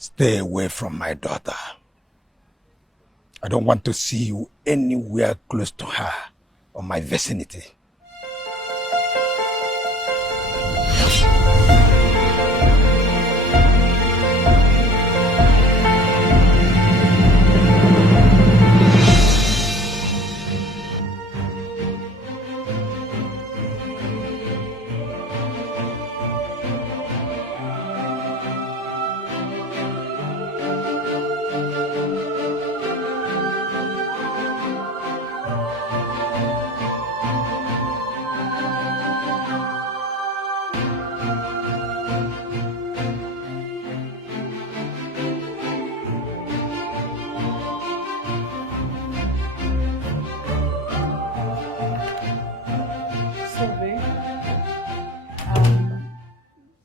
Stay away from my daughter. I don't want to see you anywhere close to her or my vicinity.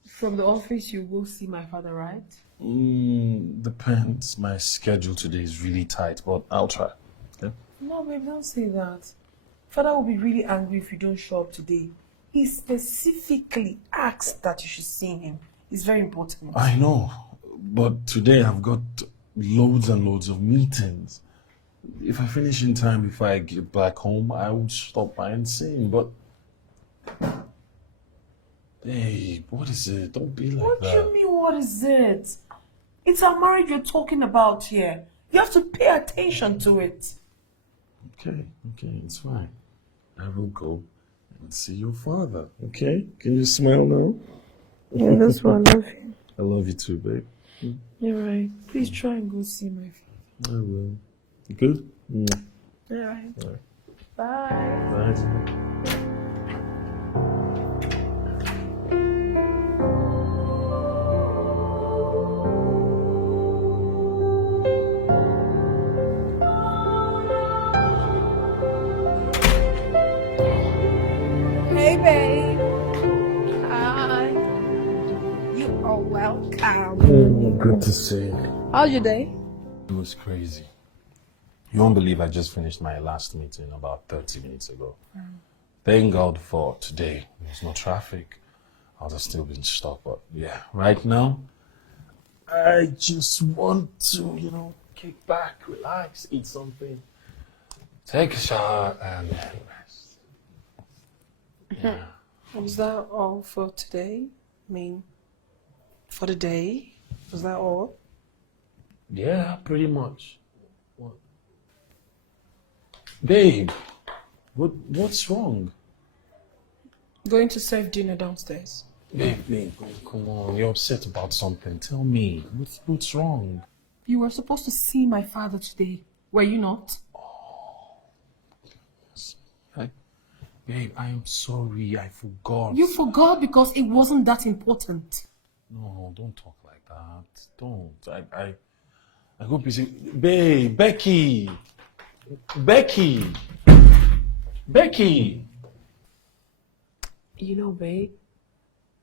From the office, you will see my father, right? Depends. My schedule today is really tight, but I'll try. Okay? No, babe, don't say that. Father will be really angry if you don't show up today. He specifically asked that you should see him. It's very important. I know, but today I've got loads and loads of meetings. If I finish in time before I get back home, I will stop by and see him, but... Hey, what is it? Don't be like what that. What do you mean, what is it? It's our marriage you're talking about here. You have to pay attention to it. Okay, it's fine. I will go and see your father, okay? Can you smile now? Yeah, that's why I love you. I love you too, babe. You're right. Please try and go see my father. I will. Good? All right. All right. Bye. Bye. Hey, babe. Hi. You are welcome. Good to see you. How's your day? It was crazy. You won't believe I just finished my last meeting about 30 minutes ago. Thank God for today. There's no traffic. I would have still been stuck, but yeah, right now, I just want to, kick back, relax, eat something, take a shower, and then rest. Yeah. Was that all for today? I mean, for the day? Was that all? Yeah, pretty much. What? Babe, what's wrong? Going to serve dinner downstairs. Babe, come on. You're upset about something. Tell me, what's wrong? You were supposed to see my father today. Were you not? Babe, I am sorry. I forgot. You forgot because it wasn't that important. No, don't talk like that. Don't. I hope you see. Babe, Becky! You know, babe,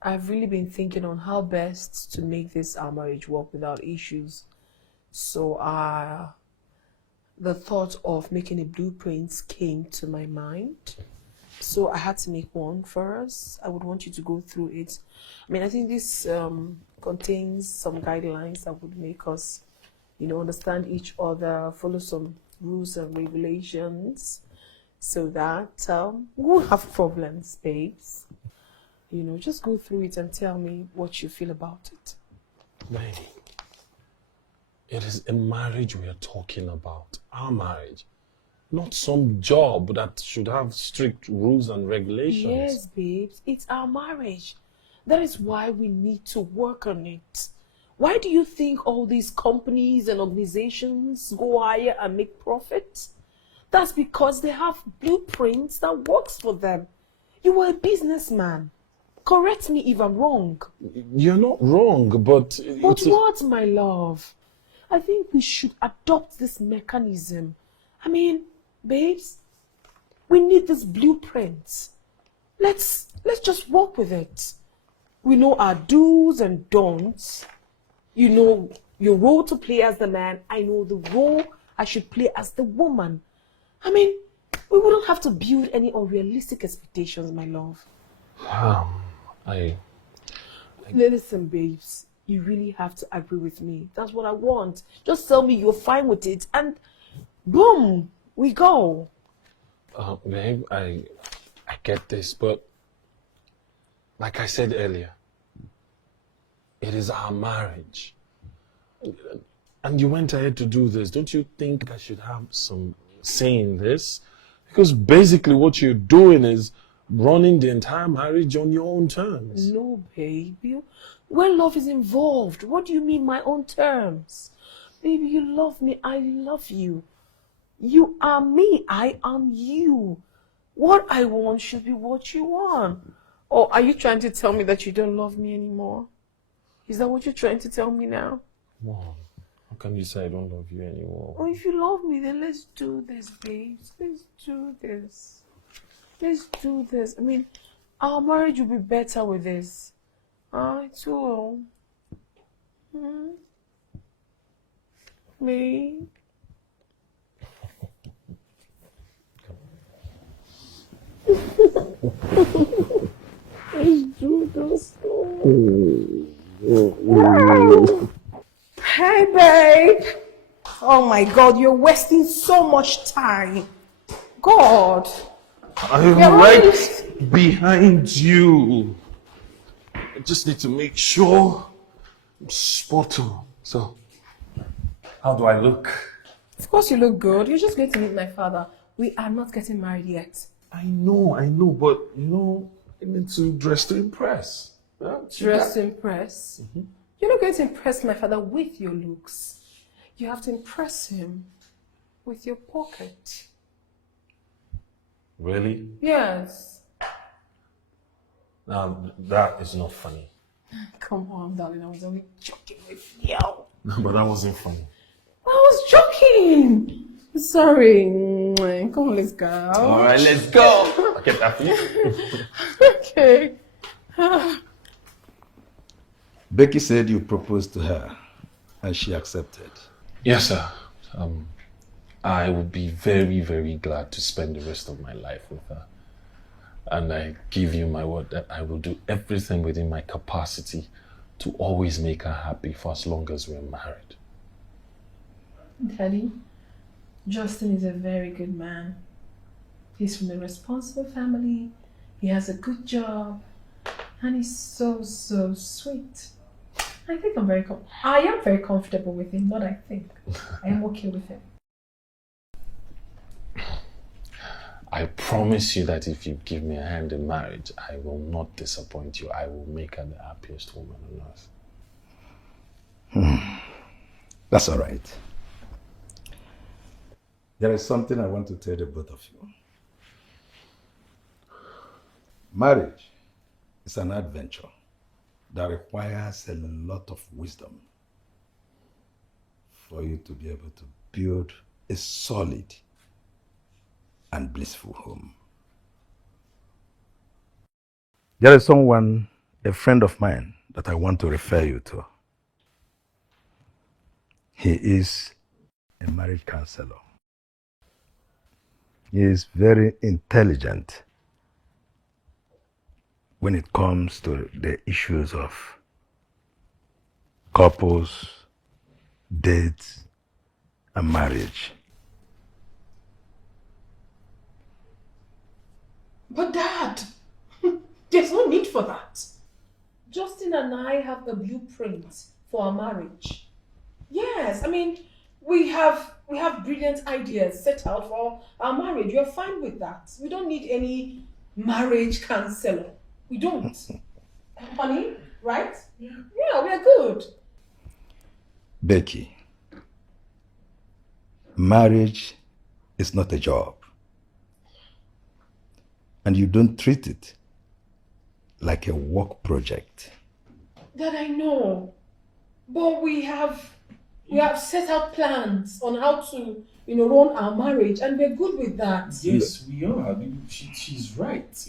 I've really been thinking on how best to make this our marriage work without issues. So, the thought of making a blueprint came to my mind. So I had to make one for us. I would want you to go through it. I mean, I think this contains some guidelines that would make us, understand each other, follow some rules and regulations, so that we won't have problems, babes. Just go through it and tell me what you feel about it. Babe, it is a marriage we are talking about. Our marriage. Not some job that should have strict rules and regulations. Yes, babes, it's our marriage. That is why we need to work on it. Why do you think all these companies and organizations go higher and make profit? That's because they have blueprints that works for them. You were a businessman. Correct me if I'm wrong. You're not wrong, but... But what, my love? I think we should adopt this mechanism. I mean, babes, we need this blueprint. Let's just work with it. We know our do's and don'ts. You know your role to play as the man. I know the role I should play as the woman. I mean, we wouldn't have to build any unrealistic expectations, my love. I Listen, babes, You really have to agree with me. That's what I want. Just tell me you're fine with it, and boom, we go. Babe, I get this, but like I said earlier, it is our marriage. And you went ahead to do this. Don't you think I should have some say in this? Because basically what you're doing is running the entire marriage on your own terms. No, baby. When love is involved, what do you mean my own terms? Baby, you love me. I love you. You are me. I am you. What I want should be what you want. Or are you trying to tell me that you don't love me anymore? Is that what you're trying to tell me now? Mom, how can you say I don't love you anymore? Oh, if you love me, then let's do this, babes. Let's do this. Let's do this. I mean, our marriage will be better with this. It will. Me. Let's do this. Hey, babe. Oh my God, you're wasting so much time. God. I'm Yeah, right behind you. I just need to make sure I'm spot on. So, how do I look? Of course you look good. You're just going to meet my father. We are not getting married yet. I know, but I need to dress to impress. Yeah, Dress to impress? You're not going to impress my father with your looks. You have to impress him with your pocket. Really? Yes. Now, that is not funny. Come on, darling. I was only joking with you. No, but that wasn't funny. I was joking. Sorry. Come on, let's go. All right, let's go. I'll get that for you. Okay. Becky said you proposed to her and she accepted. Yes, sir. I would be very, very glad to spend the rest of my life with her. And I give you my word that I will do everything within my capacity to always make her happy for as long as we're married. Daddy, Justin is a very good man. He's from a responsible family. He has a good job. And he's so, so sweet. I think I am very comfortable with him, not I think. I am okay with him. I promise you that if you give me a hand in marriage, I will not disappoint you. I will make her the happiest woman on earth. That's all right. There is something I want to tell the both of you. Marriage is an adventure that requires a lot of wisdom for you to be able to build a solid and blissful home. There is someone, a friend of mine, that I want to refer you to. He is a marriage counselor. He is very intelligent when it comes to the issues of couples, dates, and marriage. But Dad, there's no need for that. Justin and I have a blueprint for our marriage. Yes, I mean, we have brilliant ideas set out for our marriage. We're fine with that. We don't need any marriage counselor. We don't. Honey, right? Yeah, we're good. Becky, marriage is not a job. And you don't treat it like a work project. That I know. But we have set out plans on how to, run our marriage, and we're good with that. Yes, we are. She's right.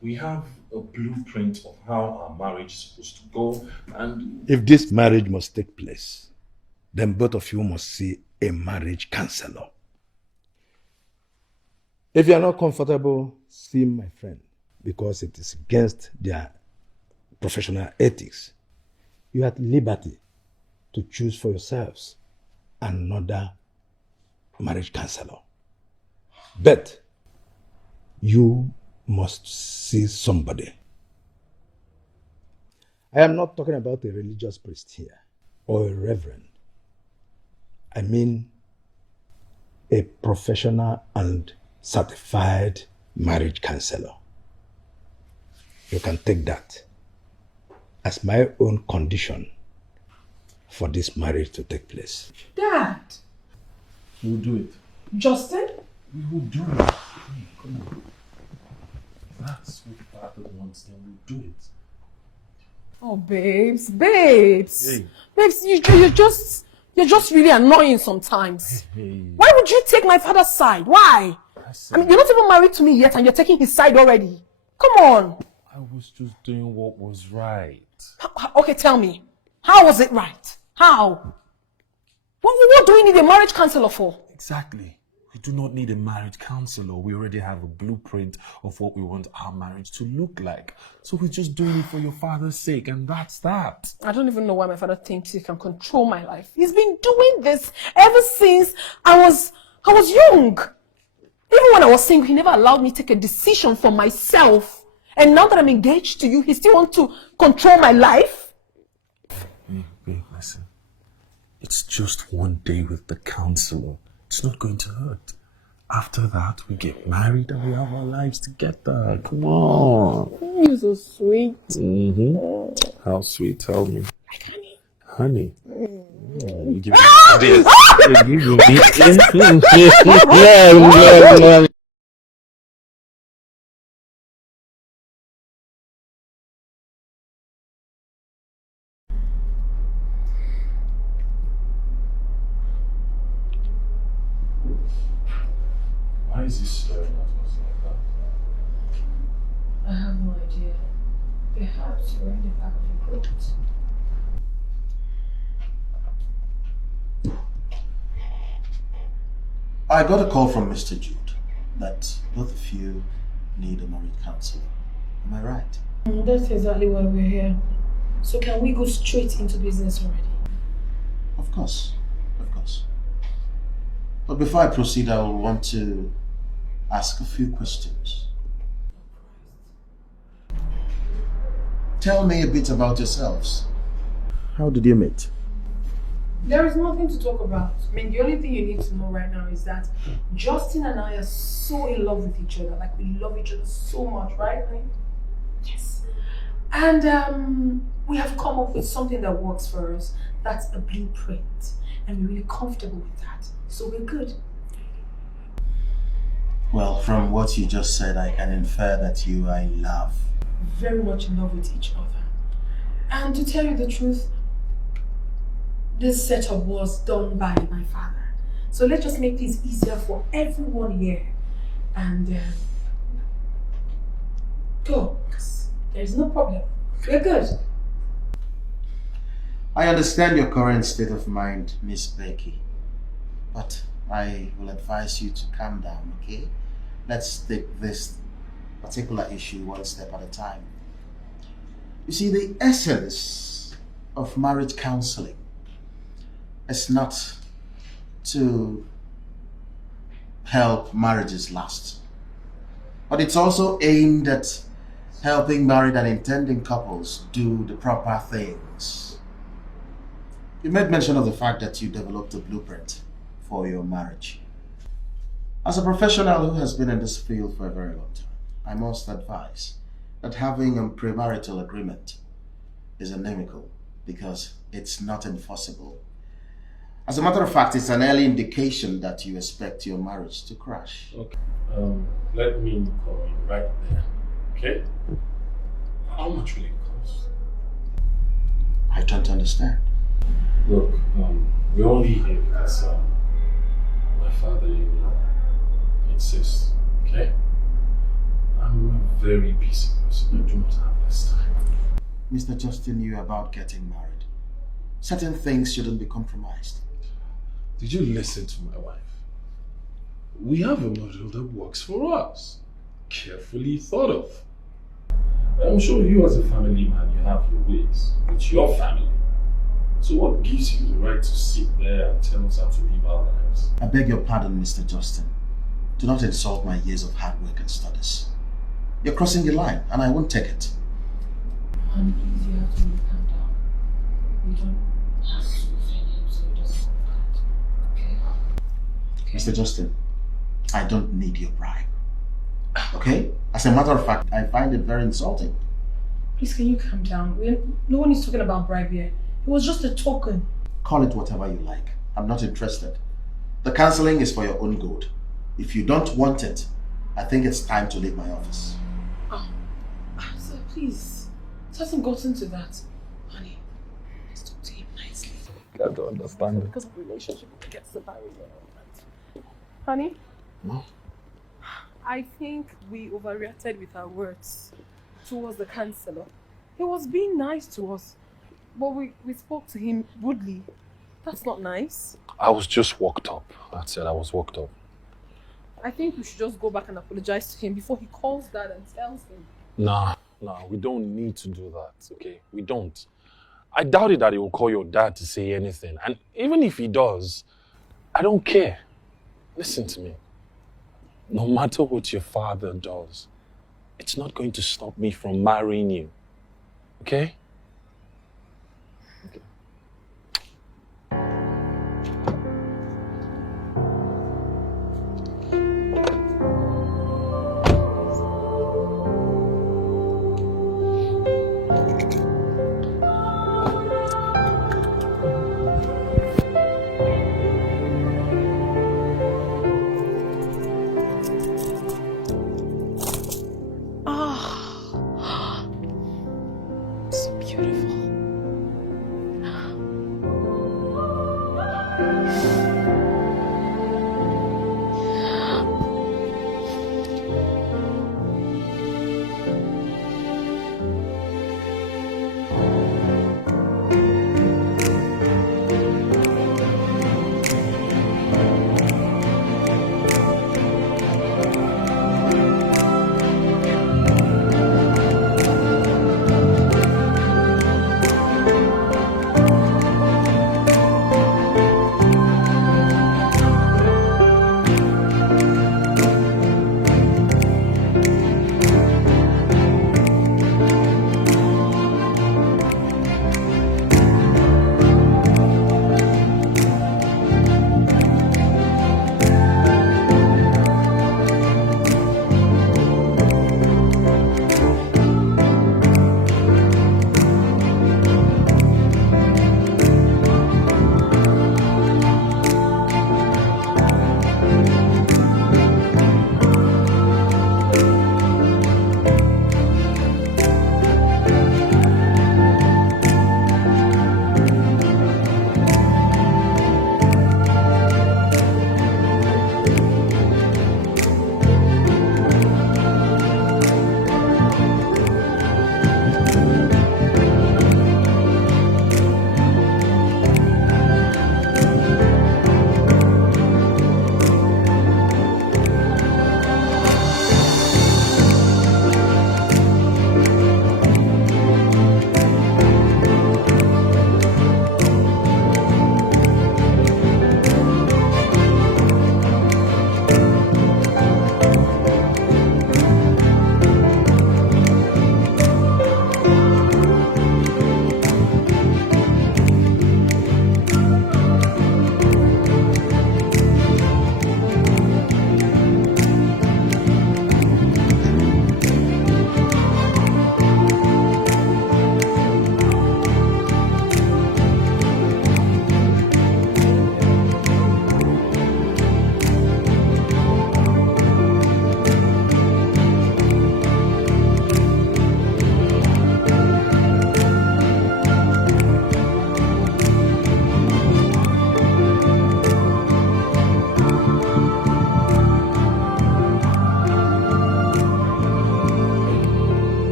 We have a blueprint of how our marriage is supposed to go, and if this marriage must take place, then both of you must see a marriage counselor. If you are not comfortable, see my friend, because it is against their professional ethics you are at liberty to choose for yourselves another marriage counselor. But you must see somebody. I am not talking about a religious priest here or a reverend. I mean a professional and certified marriage counselor. You can take that as my own condition for this marriage to take place. Dad! We'll do it. Justin? We will do it. Hey, come on. That's what Father wants, then we'll do it. Oh, babes. Hey. Babes, you're just really annoying sometimes. Hey. Why would you take my father's side? Why? I mean, you're not even married to me yet and you're taking his side already. Come on. I was just doing what was right. Okay, tell me. How was it right? How? What do we need a marriage counselor for? Exactly. We do not need a marriage counselor. We already have a blueprint of what we want our marriage to look like. So we're just doing it for your father's sake, and that's that. I don't even know why my father thinks he can control my life. He's been doing this ever since I was young. Even when I was single, he never allowed me to take a decision for myself. And now that I'm engaged to you, he still wants to control my life? Babe, listen. It's just one day with the counselor. It's not going to hurt. After that, we get married and we have our lives together. Come on. You're so sweet. Mm-hmm. How sweet? Tell me. Honey. Honey. You give me this. Why is he staring at us like that? I have no idea. Perhaps you're in the back of your coat. I got a call from Mr. Jude that both of you need a marriage counselor. Am I right? That's exactly why we're here. So can we go straight into business already? Of course. Of course. But before I proceed, I will want to ask a few questions. Tell me a bit about yourselves. How did you meet? There is nothing to talk about. I mean, the only thing you need to know right now is that Justin and I are so in love with each other. Like, we love each other so much, right? Yes. And we have come up with something that works for us. That's a blueprint. And we're really comfortable with that. So we're good. Well, from what you just said, I can infer that you are in love. Very much in love with each other. And to tell you the truth, this setup was done by my father. So let's just make things easier for everyone here. And go. There's no problem. We're good. I understand your current state of mind, Miss Becky. But I will advise you to calm down, okay? Let's take this particular issue one step at a time. You see, the essence of marriage counseling is not to help marriages last, but it's also aimed at helping married and intending couples do the proper things. You made mention of the fact that you developed a blueprint for your marriage. As a professional who has been in this field for a very long time, I must advise that having a premarital agreement is inimical because it's not enforceable. As a matter of fact, it's an early indication that you expect your marriage to crash. Okay. Let me call you right there. Okay? How much will it cost? I don't understand. Look, we're only here because my father-in-law insists, okay? I'm a very busy person. I do not have this time. Mr. Justin knew about getting married. Certain things shouldn't be compromised. Did you listen to my wife? We have a model that works for us. Carefully thought of. I'm sure you as a family man, you have your ways with your family. So what gives you the right to sit there and tell us how to live our lives? I beg your pardon, Mr. Justin. Do not insult my years of hard work and studies. You're crossing the line, and I won't take it. Honey, please, you have to calm down. We don't have to offend him so he doesn't go bad. Okay? Mr. Justin, I don't need your bribe. Okay? As a matter of fact, I find it very insulting. Please, can you calm down? No one is talking about bribe here. It was just a token. Call it whatever you like. I'm not interested. The counseling is for your own good. If you don't want it, I think it's time to leave my office. Oh, sir, please. It hasn't gotten to that. Honey, let's talk to him nicely. I don't understand it. Because of relationship gets separated. Honey? No. I think we overreacted with our words towards the counselor. He was being nice to us, but we spoke to him rudely. That's not nice. I was just worked up. That's it, I was worked up. I think we should just go back and apologize to him before he calls Dad and tells him. Nah, we don't need to do that, okay? We don't. I doubt it that he will call your dad to say anything. And even if he does, I don't care. Listen to me. No matter what your father does, it's not going to stop me from marrying you. Okay? So beautiful.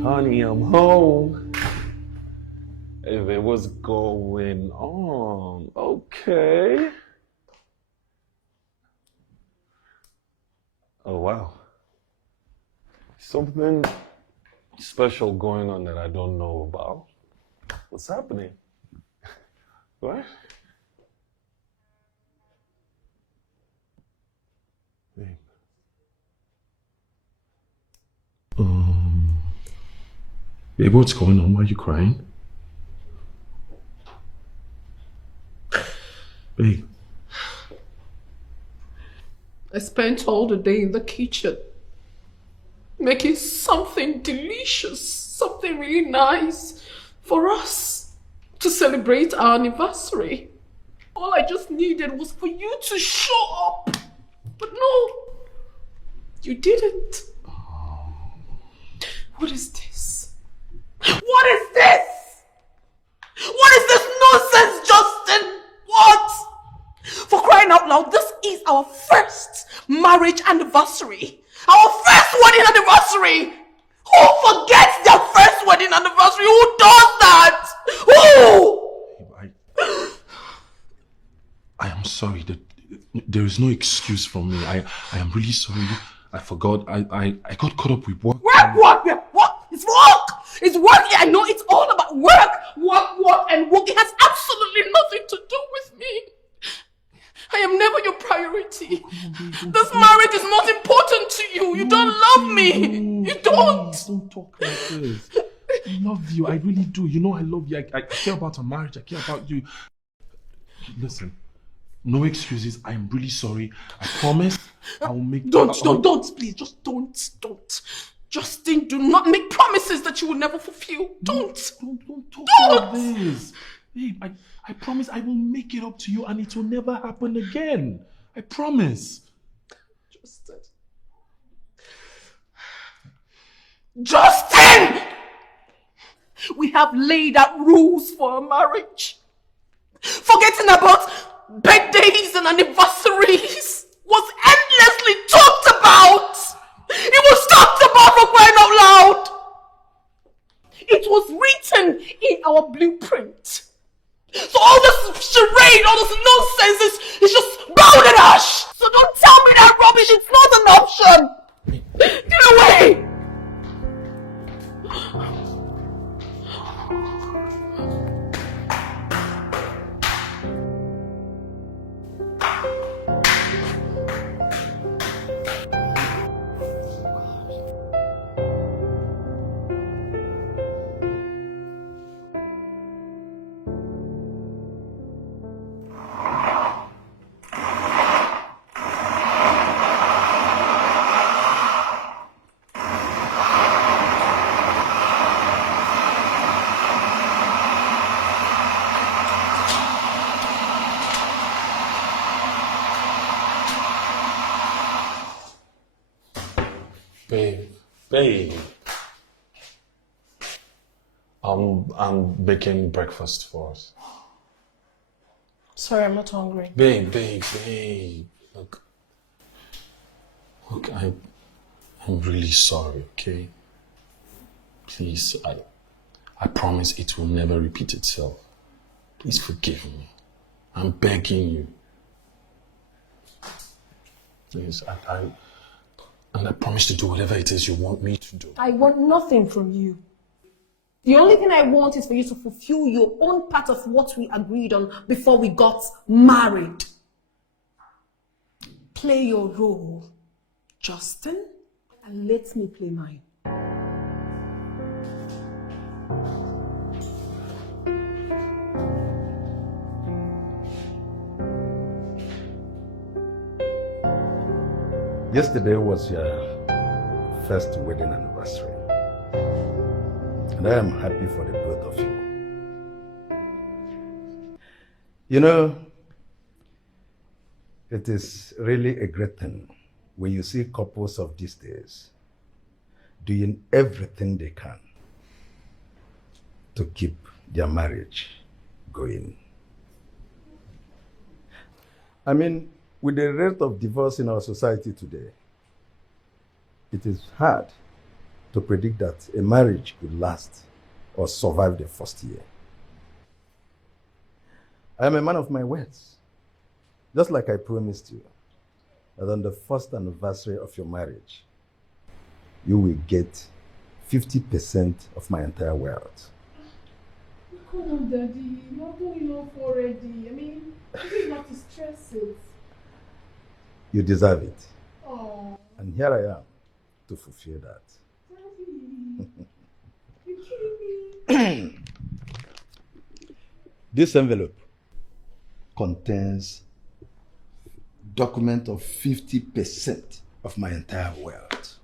Honey, I'm home. Hey, what's going on? Okay. Oh, wow. Something special going on that I don't know about. What's happening? What? Babe. Babe, what's going on? Why are you crying? Babe. I spent all the day in the kitchen making something delicious, something really nice for us to celebrate our anniversary. All I just needed was for you to show up. But no, you didn't. What is this? What is this? What is this nonsense, Justin? What? For crying out loud, this is our first marriage anniversary. Our first wedding anniversary. Who forgets their first wedding anniversary? Who does that? Who? I am sorry that there is no excuse from me. I am really sorry. I forgot. I got caught up with work. Work. It's work. It's work. Yeah, I know it's all about work, and work. It has absolutely nothing to do with me. I am never your priority. This marriage is not important to you. You don't love me. You don't. Don't talk like this. I love you. I really do. You know I love you. I care about our marriage. I care about you. Listen, no excuses. I am really sorry. I promise I will make... Don't, please. Just don't. Justin, do not make promises that you will never fulfill. Don't talk like this. Babe, I promise I will make it up to you and it will never happen again. I promise. Justin! We have laid out rules for a marriage. Forgetting about birthdays and anniversaries was endlessly talked about. It was talked about for crying out loud. It was written in our blueprint. So all this charade, all this nonsense is just bound in ash. So don't tell me that rubbish. It's not an option. Get away. Babe. I'm baking breakfast for us. Sorry, I'm not hungry. Babe. Look, I'm really sorry, okay? Please, I promise it will never repeat itself. Please forgive me. I'm begging you. Please, and I promise to do whatever it is you want me to do. I want nothing from you. The only thing I want is for you to fulfill your own part of what we agreed on before we got married. Play your role, Justin, and let me play mine. Yesterday was your first wedding anniversary. And I am happy for the both of you. You know, it is really a great thing when you see couples of these days doing everything they can to keep their marriage going. I mean, with the rate of divorce in our society today, it is hard to predict that a marriage could last or survive the first year. I am a man of my words. Just like I promised you, that on the first anniversary of your marriage, you will get 50% of my entire wealth. Come on, Daddy. You're doing enough already. I mean, you don't have to stress it. You deserve it. Oh, And here I am to fulfill that. Daddy. You're kidding me. This envelope contains document of 50% of my entire wealth.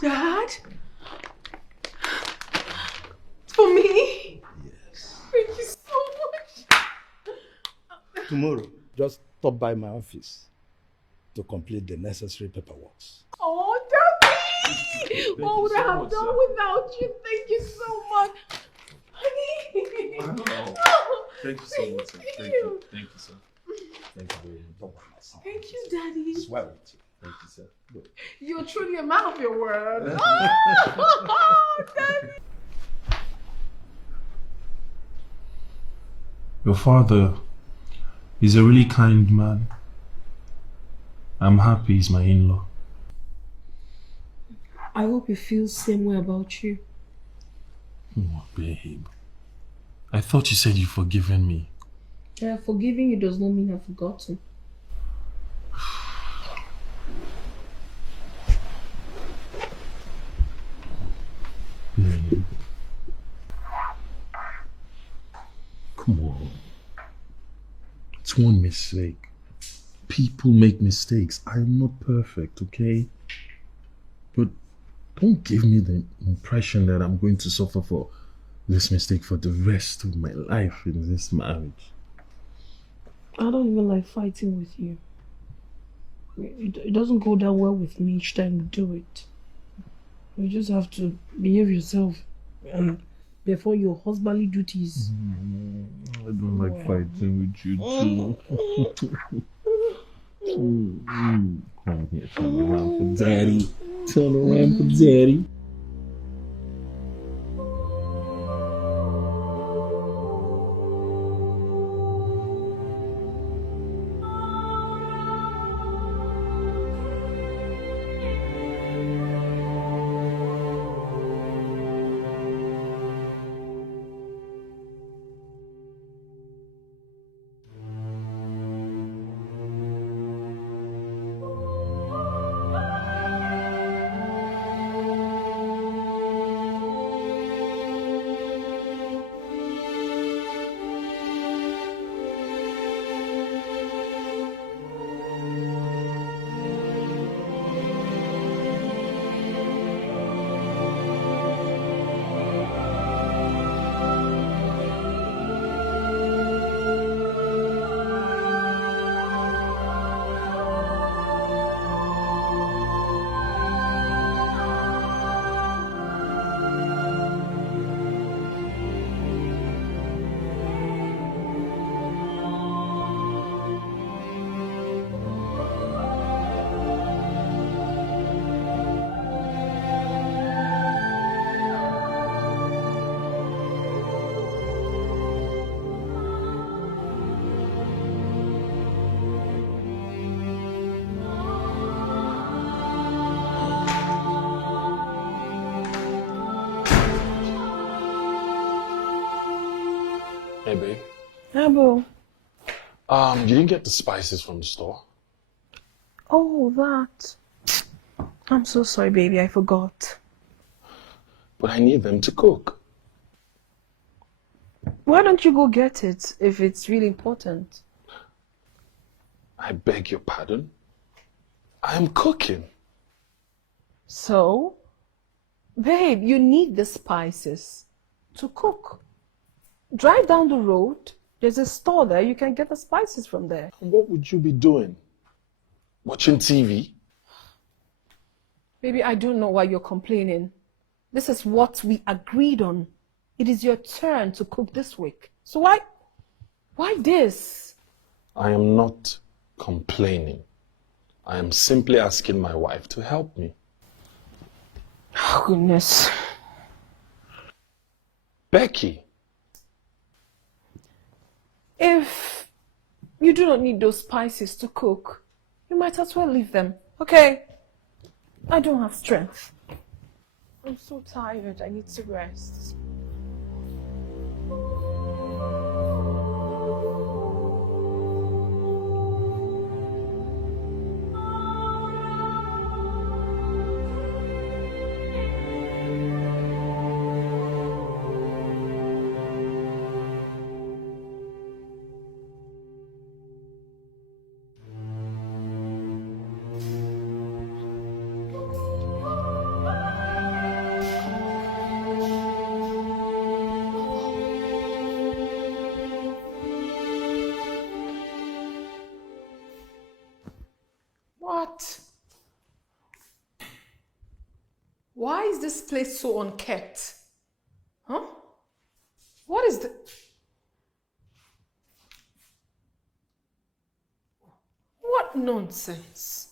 Dad? For me? Yes. Thank you so much. Tomorrow, just stop by my office to complete the necessary paperwork. Oh, Daddy! What would I have done without you? Thank you so much. Honey! Wow. Oh, Thank you so much, sir. Thank you. Thank you, sir. Thank you very much. Don't worry, my son. Thank you, Daddy. Swear with you. Thank you, sir. Good. You're truly a man of your word. Oh, Daddy! Your father is a really kind man. I'm happy he's my in-law. I hope he feels the same way about you. Oh, babe. I thought you said you'd forgiven me. Yeah, forgiving you does not mean I've forgotten. Babe. Come on. It's one mistake. People make mistakes. I'm not perfect, okay? But don't give me the impression that I'm going to suffer for this mistake for the rest of my life in this marriage. I don't even like fighting with you. It doesn't go that well with me each time you do it. You just have to behave yourself and before your husbandly duties. I don't like fighting with you too. Come here, turn around for daddy. Turn around for daddy. Hey, babe. Yeah, bro. You didn't get the spices from the store? Oh, that. I'm so sorry, baby. I forgot. But I need them to cook. Why don't you go get it if it's really important? I beg your pardon? I am cooking. So, babe, you need the spices to cook. Drive down the road. There's a store there. You can get the spices from there. And what would you be doing? Watching TV? Baby, I don't know why you're complaining. This is what we agreed on. It is your turn to cook this week. So why this? I am not complaining. I am simply asking my wife to help me. Oh, goodness. Becky. If you do not need those spices to cook, you might as well leave them, okay? I don't have strength. I'm so tired. I need to rest. What? Why is this place so unkept? Huh? What is the... What nonsense?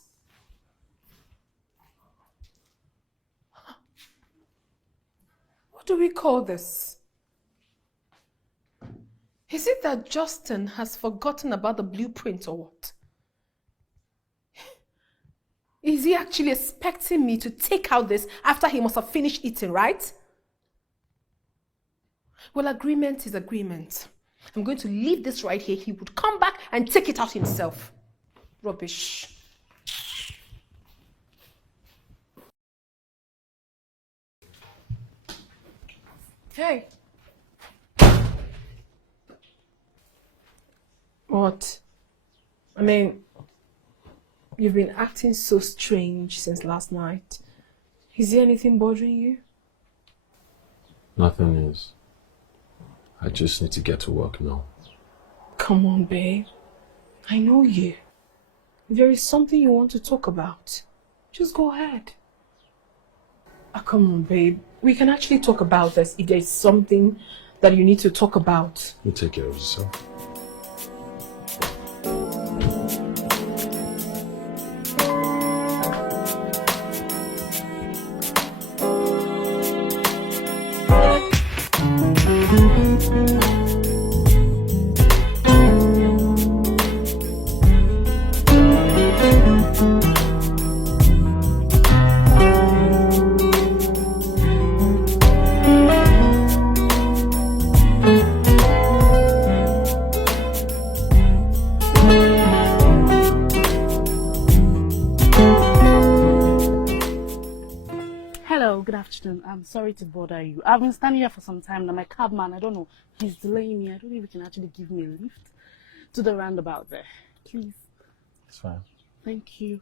What do we call this? Is it that Justin has forgotten about the blueprint or what? Is he actually expecting me to take out this after he must have finished eating, right? Well, agreement is agreement. I'm going to leave this right here. He would come back and take it out himself. Rubbish. Hey. What? I mean, you've been acting so strange since last night. Is there anything bothering you? Nothing is. I just need to get to work now. Come on, babe. I know you. If there is something you want to talk about, just go ahead. Come on, babe. We can actually talk about this if there's something that you need to talk about. You take care of yourself. Hello, good afternoon. I'm sorry to bother you. I've been standing here for some time now. My cabman, I don't know, he's delaying me. I don't know if he can actually give me a lift to the roundabout there. Please. It's fine. Thank you.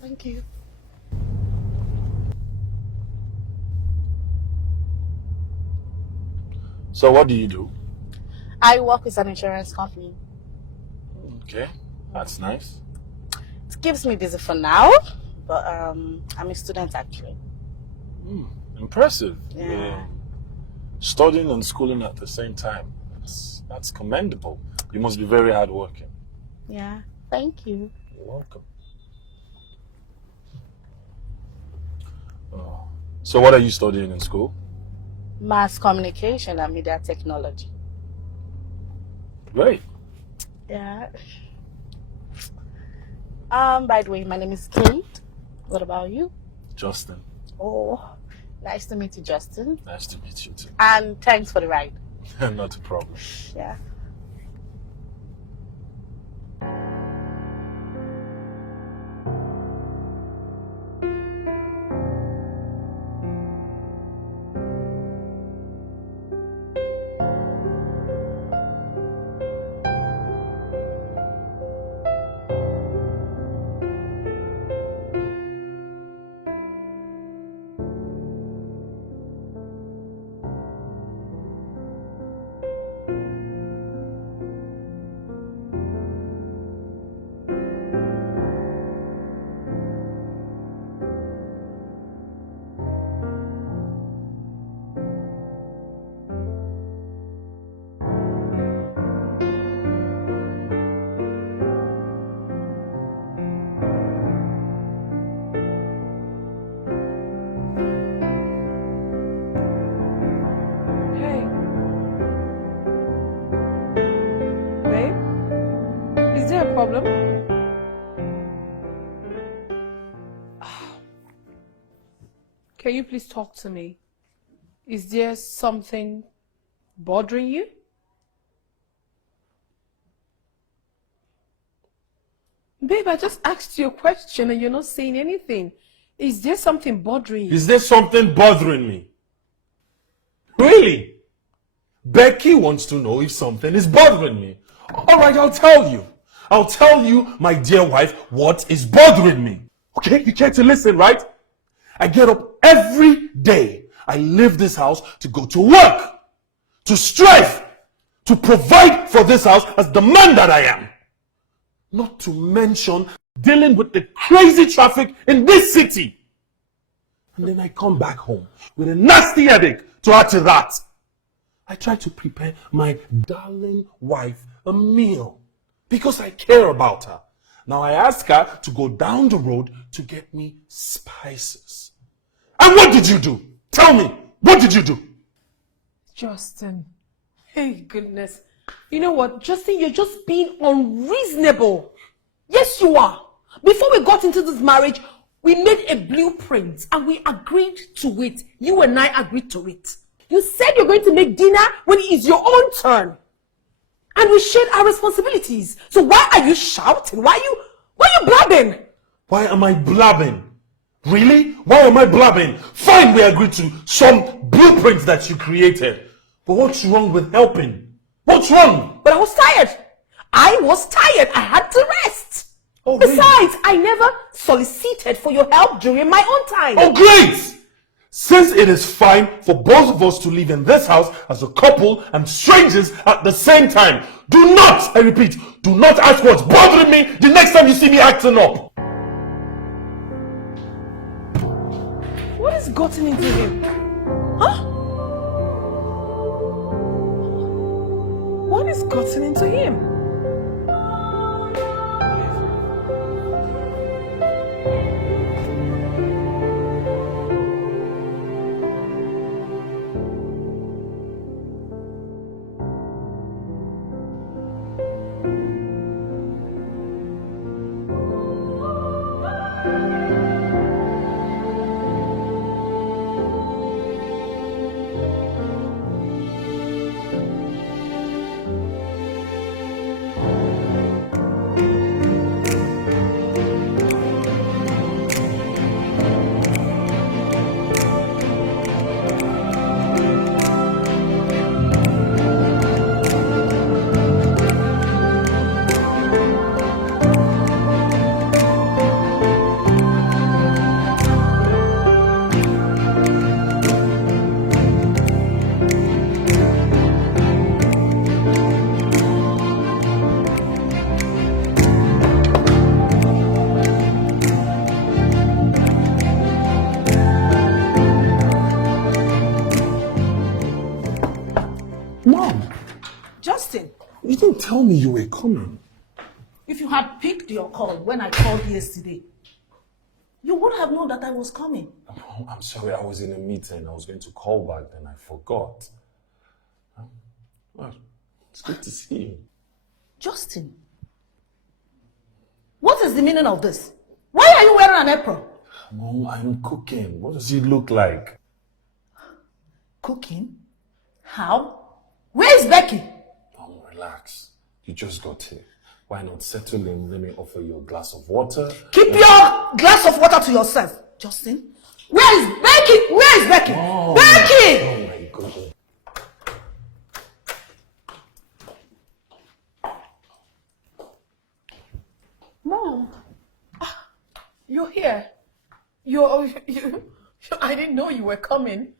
Thank you. So what do you do? I work with an insurance company. Okay, that's nice. It keeps me busy for now, but I'm a student actually. Impressive. Yeah. Studying and schooling at the same time. That's commendable. You must be very hardworking. Yeah. Thank you. You're welcome. Oh. So what are you studying in school? Mass communication and media technology. Great. Yeah. By the way, my name is Kate. What about you? Justin. Oh, nice to meet you, Justin. Nice to meet you too. And thanks for the ride. Not a problem. Yeah. problem? Can you please talk to me? Is there something bothering you? Babe, I just asked you a question and you're not saying anything. Is there something bothering you? Is there something bothering me? Really? Becky wants to know if something is bothering me. All right, I'll tell you. I'll tell you, my dear wife, what is bothering me. Okay, you care to listen, right? I get up every day. I leave this house to go to work, to strive, to provide for this house as the man that I am. Not to mention dealing with the crazy traffic in this city. And then I come back home with a nasty headache to add to that. I try to prepare my darling wife a meal because I care about her. Now I ask her to go down the road to get me spices. And what did you do? Tell me, what did you do? Justin, hey goodness. You know what, Justin, you're just being unreasonable. Yes, you are. Before we got into this marriage, we made a blueprint and we agreed to it. You and I agreed to it. You said you're going to make dinner when it is your own turn. And we shared our responsibilities. So why are you shouting? Why are you blabbing? Why am I blabbing? Really? Why am I blabbing? Fine, we agreed to some blueprints that you created. But what's wrong with helping? What's wrong? But I was tired. I had to rest. Oh, Besides, really? I never solicited for your help during my own time. Oh, great! Since it is fine for both of us to live in this house as a couple and strangers at the same time, do not, I repeat, do not ask what's bothering me the next time you see me acting up. What has gotten into him? Huh? What has gotten into him? Mom, Justin, you didn't tell me you were coming. if you had picked your call when I called yesterday, you would have known that I was coming. Oh, I'm sorry, I was in a meeting. I was going to call back, then I forgot. Well, it's good to see you. Justin, what is the meaning of this? Why are you wearing an apron? Mom, I'm cooking. What does it look like? Cooking? How? Where is Becky? Mom, relax. You just got here. Why not settle in? Let me offer you a glass of water. Keep your glass of water to yourself. Justin, where is Becky? Where is Becky? Oh, Becky! Oh my God. Mom, you're here. I didn't know you were coming.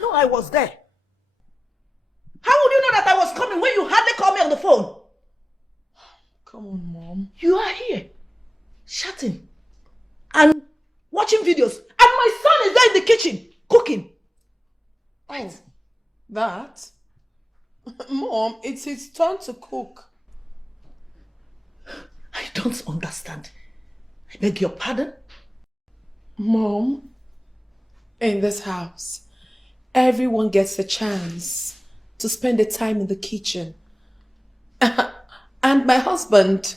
No, I was there. How would you know that I was coming when you hardly called me on the phone? Come on, Mom. You are here, chatting and watching videos, and my son is there in the kitchen, cooking. Oh, that? Mom, it's his turn to cook. I don't understand. I beg your pardon? Mom, in this house, everyone gets a chance to spend the time in the kitchen. And my husband,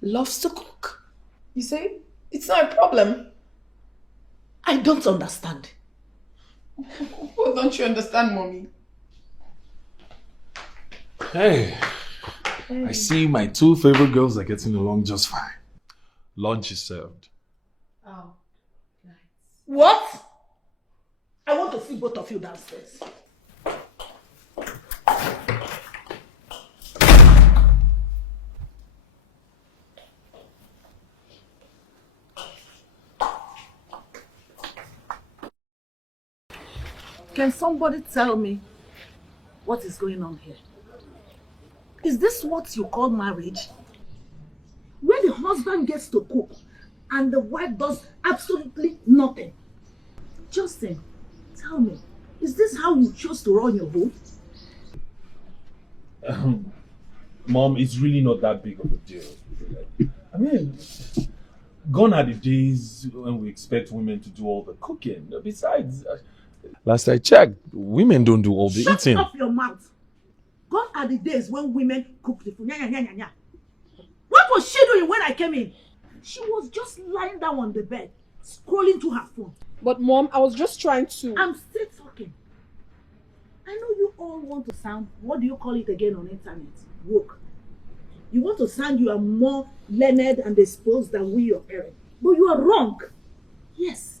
loves to cook. You see? It's not a problem. I don't understand. What don't you understand, Mommy? Hey, I see my two favorite girls are getting along just fine. Lunch is served. Oh, nice. What? I want to see both of you downstairs. Can somebody tell me what is going on here? Is this what you call marriage? Where the husband gets to cook and the wife does absolutely nothing. Justin, tell me, is this how you chose to run your home? Mom, it's really not that big of a deal. I mean, gone are the days when we expect women to do all the cooking. Besides, last I checked, women don't do all the Shut eating. up your mouth. Gone are the days when women cook the food. What was she doing when I came in? She was just lying down on the bed, scrolling through her phone. But Mom, I was just trying to... I'm still talking. I know you all want to sound, what do you call it again on internet? Woke. You want to sound you are more learned and exposed than we, your parents. But you are wrong. Yes.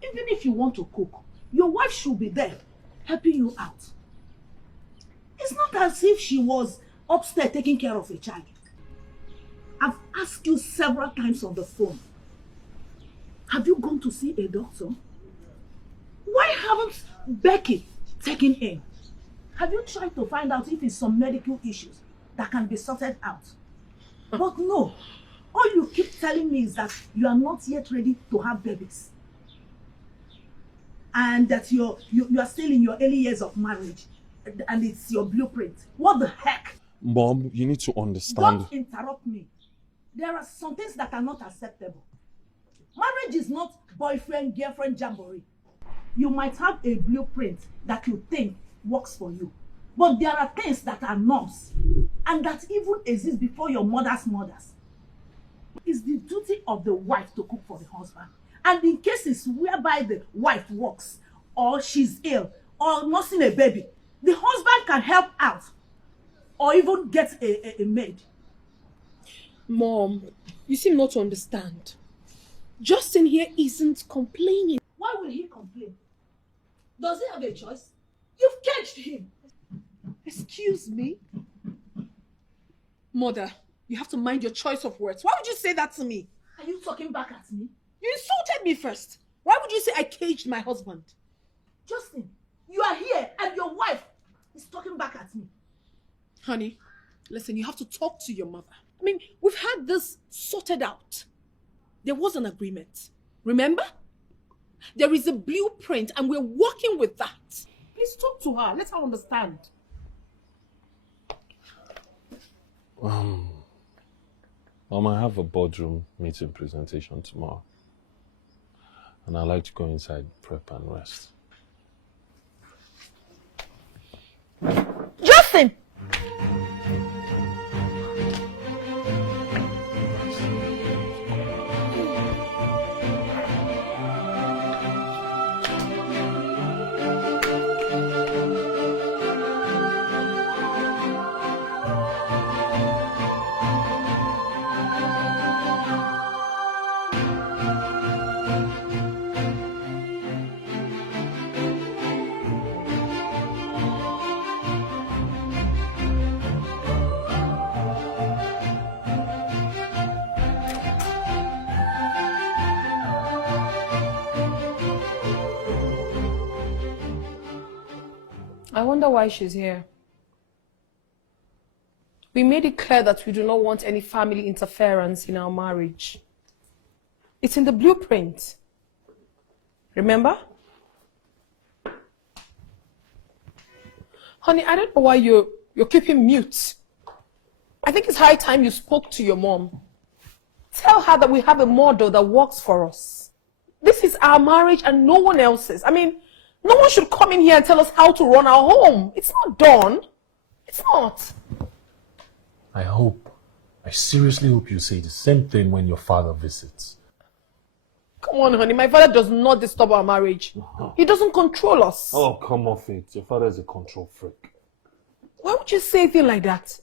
Even if you want to cook, your wife should be there, helping you out. It's not as if she was upstairs taking care of a child. I've asked you several times on the phone. Have you gone to see a doctor? Why haven't Becky taken in? Have you tried to find out if it's some medical issues that can be sorted out? But no. All you keep telling me is that you are not yet ready to have babies. And that you are still in your early years of marriage. And it's your blueprint. What the heck? Mom, you need to understand. Don't interrupt me. There are some things that are not acceptable. Marriage is not boyfriend-girlfriend jamboree. You might have a blueprint that you think works for you. But there are things that are norms. And that even exist before your mother's mothers. It's the duty of the wife to cook for the husband. And in cases whereby the wife works, or she's ill, or nursing a baby, the husband can help out. Or even get a maid. Mom, you seem not to understand. Justin here isn't complaining. Why will he complain? Does he have a choice? You've caged him. Excuse me? Mother, you have to mind your choice of words. Why would you say that to me? Are you talking back at me? You insulted me first. Why would you say I caged my husband? Justin, you are here and your wife is talking back at me. Honey, listen, you have to talk to your mother. I mean, we've had this sorted out. There was an agreement. Remember? There is a blueprint and we're working with that. Please talk to her. Let her understand. I have a boardroom meeting presentation tomorrow. And I'd like to go inside, prep and rest. Justin! I wonder why she's here. We made it clear that we do not want any family interference in our marriage. It's in the blueprint. Remember? Honey, I don't know why you're keeping mute. I think it's high time you spoke to your mom. Tell her that we have a model that works for us. This is our marriage and no one else's. I mean, no one should come in here and tell us how to run our home. It's not done. It's not. I hope I seriously hope you say the same thing when your father visits. Come on, honey. My father does not disturb our marriage. He doesn't control us. Oh, come off it. Your father is a control freak. Why would you say a thing like that?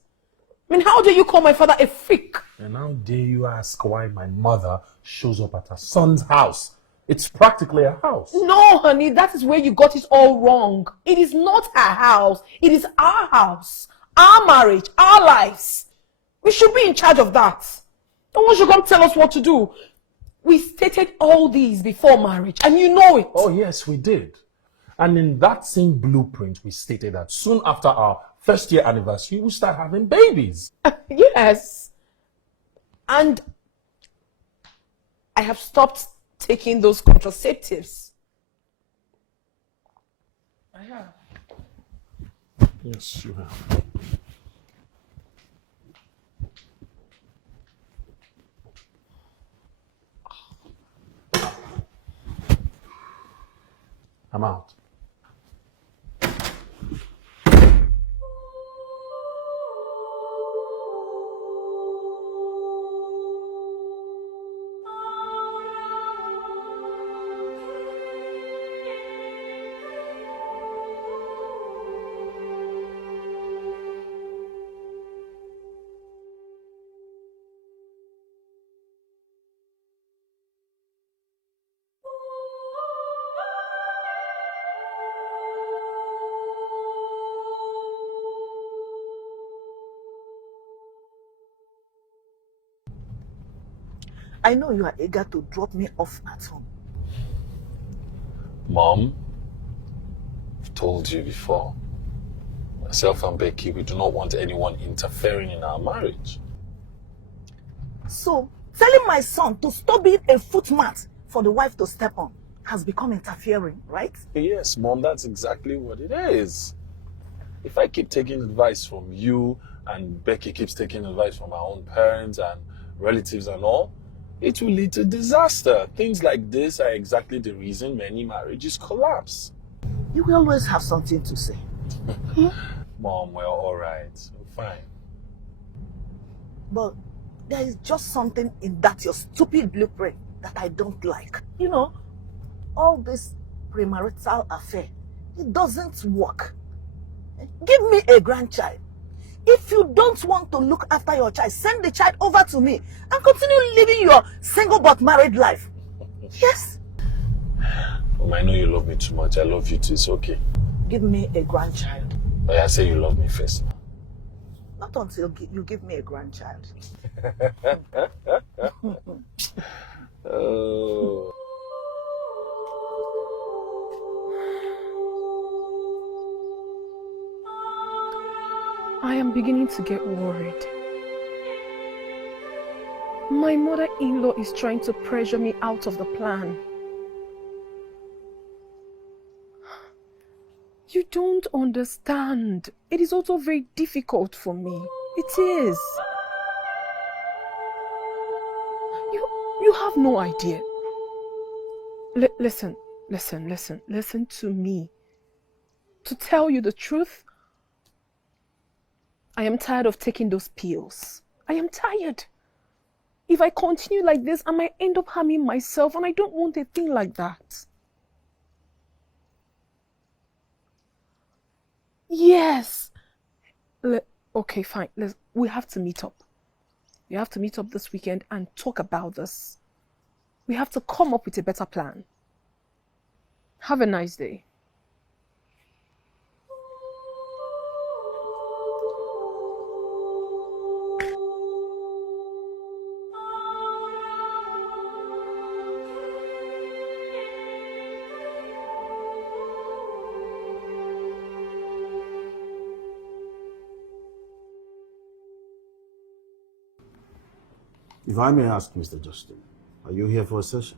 I mean, how dare you call my father a freak? And how dare you ask why my mother shows up at her son's house? It's practically a house. No, honey, that is where you got it all wrong. It is not our house. It is our house, our marriage, our lives. We should be in charge of that. No one should come tell us what to do. We stated all these before marriage, and you know it. Oh, yes, we did. And in that same blueprint, we stated that soon after our first year anniversary, we start having babies. Yes. And I have stopped taking those contraceptives. I have. Yes, you have. I'm out. I know you are eager to drop me off at home. Mom, I've told you before. Myself and Becky, we do not want anyone interfering in our marriage. So, telling my son to stop being a footmat for the wife to step on has become interfering, right? Yes, Mom, that's exactly what it is. If I keep taking advice from you and Becky keeps taking advice from our own parents and relatives and all, it will lead to disaster. Things like this are exactly the reason many marriages collapse. You will always have something to say. Mom, we're all right. We're fine. But there is just something in that your stupid blueprint that I don't like. You know, all this premarital affair, it doesn't work. Give me a grandchild. If you don't want to look after your child, send the child over to me and continue living your single but married life. Yes. I know you love me too much. I love you too. It's okay. Give me a grandchild. But I say you love me first. Not until you give me a grandchild. Oh. I am beginning to get worried. My mother-in-law is trying to pressure me out of the plan. You don't understand. It is also very difficult for me. It is. You have no idea. Listen to me. To tell you the truth, I am tired of taking those pills. I am tired. If I continue like this, I might end up harming myself, and I don't want a thing like that. Yes. Okay, fine. We have to meet up. We have to meet up this weekend and talk about this. We have to come up with a better plan. Have a nice day. If I may ask, Mr. Justin, are you here for a session?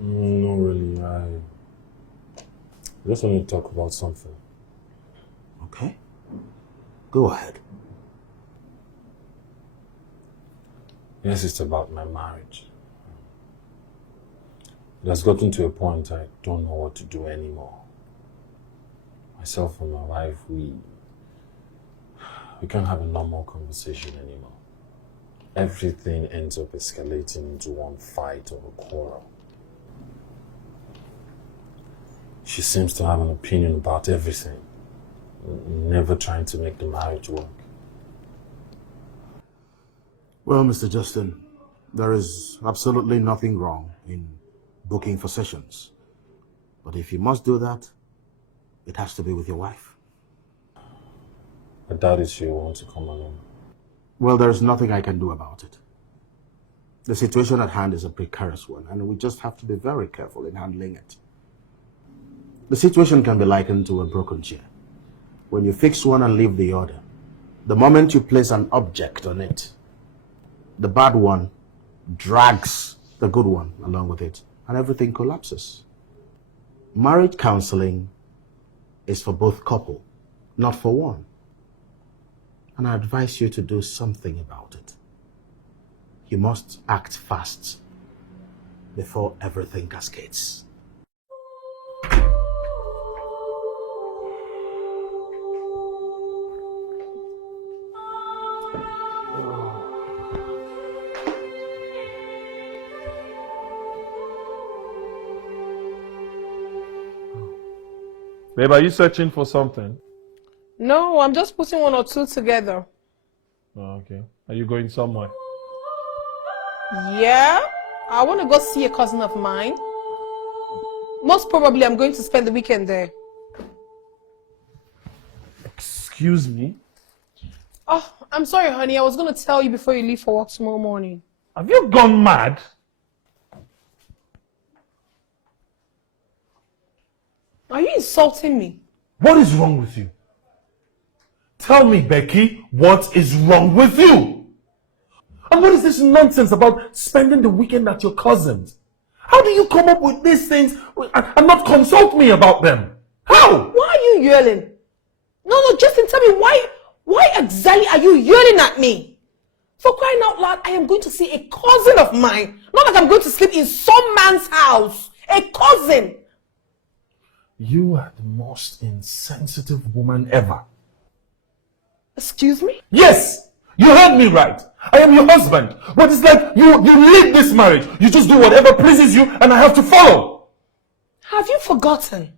No, really. I just want to talk about something. Okay. Go ahead. Yes, it's about my marriage. It has gotten to a point I don't know what to do anymore. Myself and my wife, we We can't have a normal conversation anymore. Everything ends up escalating into one fight or a quarrel. She seems to have an opinion about everything, never trying to make the marriage work. Well, Mr. Justin, there is absolutely nothing wrong in booking for sessions. But if you must do that, it has to be with your wife. I doubt if she will want to come along. Well, there's nothing I can do about it. The situation at hand is a precarious one, and we just have to be very careful in handling it. The situation can be likened to a broken chair. When you fix one and leave the other, the moment you place an object on it, the bad one drags the good one along with it, and everything collapses. Marriage counseling is for both couple, not for one. And I advise you to do something about it. You must act fast before everything cascades. Babe, are you searching for something? No, I'm just putting one or two together. Oh, okay. Are you going somewhere? Yeah, I want to go see a cousin of mine. Most probably I'm going to spend the weekend there. Excuse me? Oh, I'm sorry, honey. I was going to tell you before you leave for work tomorrow morning. Have you gone mad? Are you insulting me? What is wrong with you? Tell me, Becky, what is wrong with you? And what is this nonsense about spending the weekend at your cousin's? How do you come up with these things and not consult me about them? How? Why are you yelling? No, Justin, tell me why exactly are you yelling at me? For crying out loud, I am going to see a cousin of mine. Not like I'm going to sleep in some man's house. A cousin. You are the most insensitive woman ever. Excuse me? Yes! You heard me right. I am your husband. But it's like you lead this marriage. You just do whatever pleases you and I have to follow. Have you forgotten?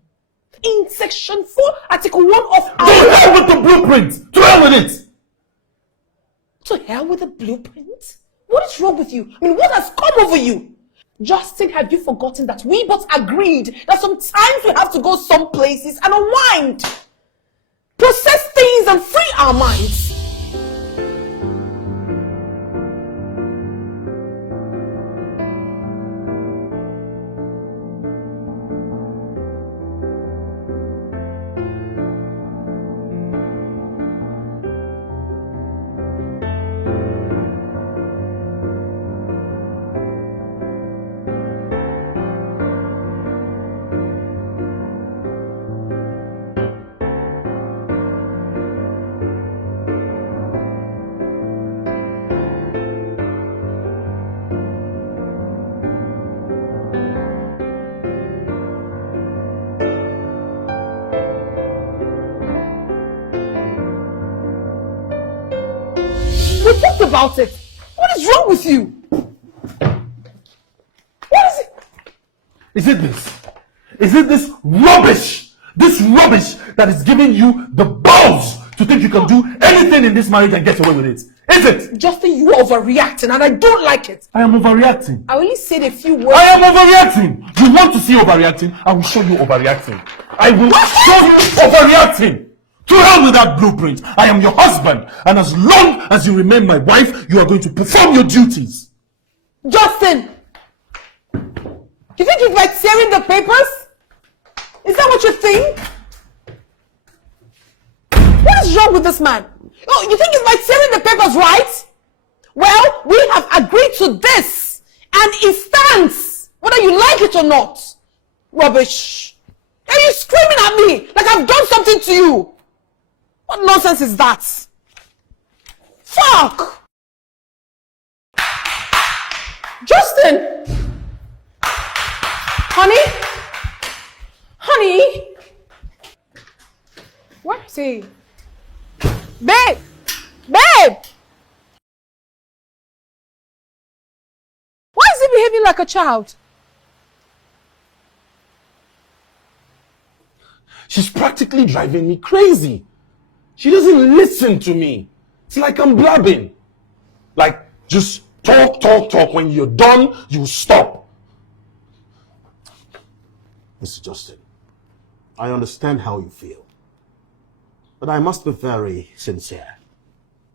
In section 4, article 1 of To hell with the blueprint! To hell with it! To hell with the blueprint? What is wrong with you? I mean, what has come over you? Justin, have you forgotten that we both agreed that sometimes we have to go some places and unwind, process things and free our minds? We talked about it. What is wrong with you? What is it? Is it this? Is it this rubbish? This rubbish that is giving you the balls to think you can do anything in this marriage and get away with it? Is it? Justin, you are overreacting and I don't like it. I am overreacting. I only said a few words. I am overreacting. You want to see overreacting? I will show you overreacting. I will show you overreacting. To hell with that blueprint. I am your husband. And as long as you remain my wife, you are going to perform your duties. Justin! You think it's like tearing the papers? Is that what you think? What is wrong with this man? Oh, you think it's like tearing the papers, right? Well, we have agreed to this. And it stands. Whether you like it or not. Rubbish. Are you screaming at me like I've done something to you? What nonsense is that? Fuck! Justin! Honey? Honey? Where is he? Babe! Babe! Why is he behaving like a child? She's practically driving me crazy. She doesn't listen to me. It's like I'm blabbing. Like, just talk, talk, talk. When you're done, you stop. Mr. Justin, I understand how you feel, but I must be very sincere.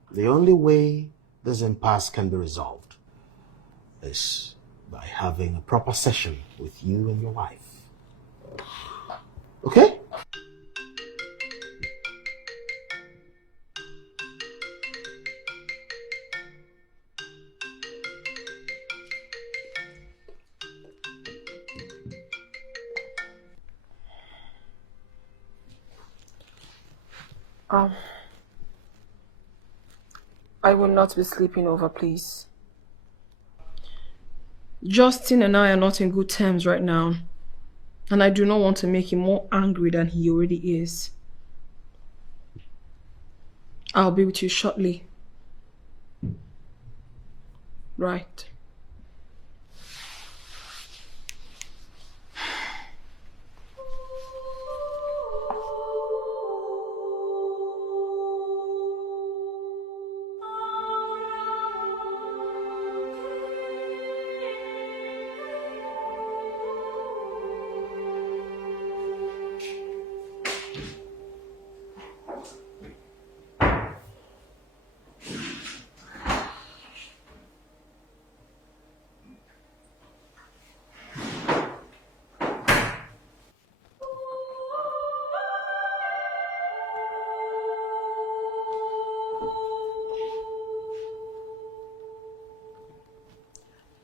The only way this impasse can be resolved is by having a proper session with you and your wife. Okay? I will not be sleeping over, please. Justin and I are not in good terms right now. And I do not want to make him more angry than he already is. I'll be with you shortly. Right.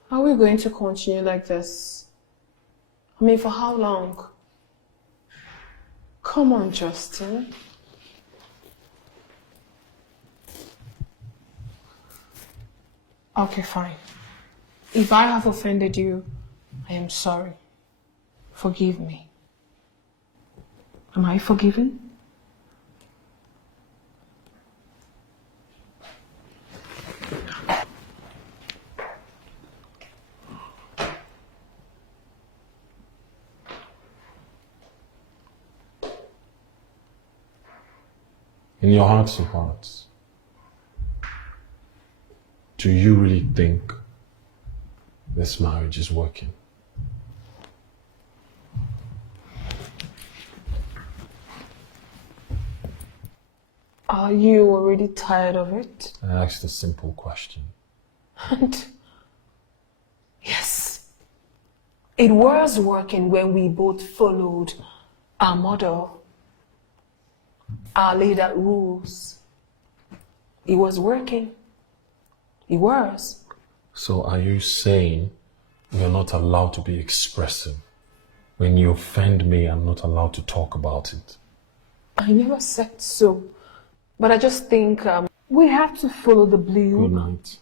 Are we going to continue like this? I mean, for how long? Come on, Justin. Okay, fine. If I have offended you, I am sorry. Forgive me. Am I forgiven? In your hearts of hearts, do you really think this marriage is working? Are you already tired of it? I asked a simple question. And yes, it was working when we both followed our model, our leader rules. It was working. It was. So are you saying you're not allowed to be expressive? When you offend me, I'm not allowed to talk about it. I never said so, but I just think we have to follow the blue. Good night.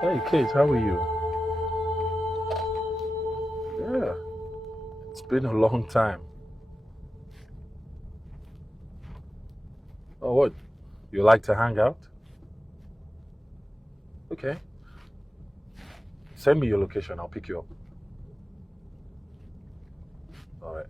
Hey, Kate, how are you? Yeah, it's been a long time. Oh, what? You like to hang out? Okay. Send me your location, I'll pick you up. All right.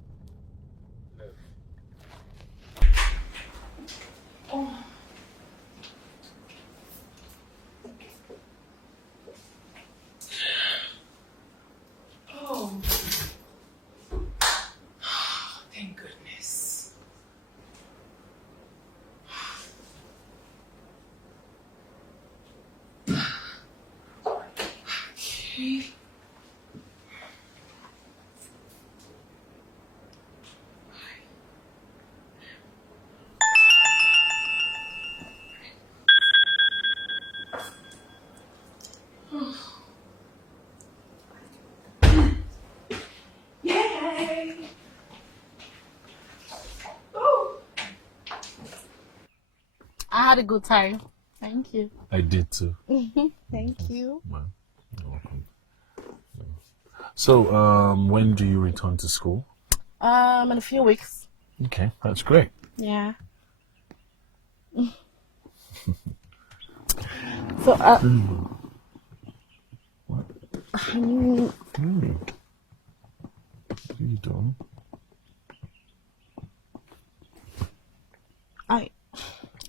Oh, thank goodness. Okay. I had a good time. Thank you. I did too. Thank you. Well, you're welcome. So, when do you return to school? In a few weeks. Okay, that's great. Yeah. So, What? I mean, Really? What are you doing?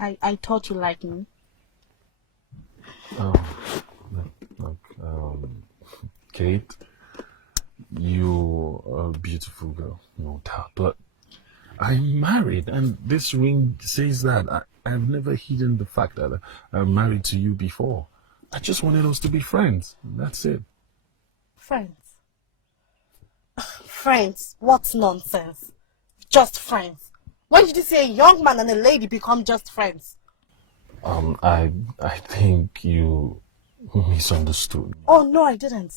I thought you liked me. Kate, you're a beautiful girl, no doubt. But I'm married, and this ring says that. I've never hidden the fact that I'm married to you before. I just wanted us to be friends. That's it. Friends. Friends? What nonsense. Just friends. When did you say a young man and a lady become just friends? I think you misunderstood. Oh, no, I didn't.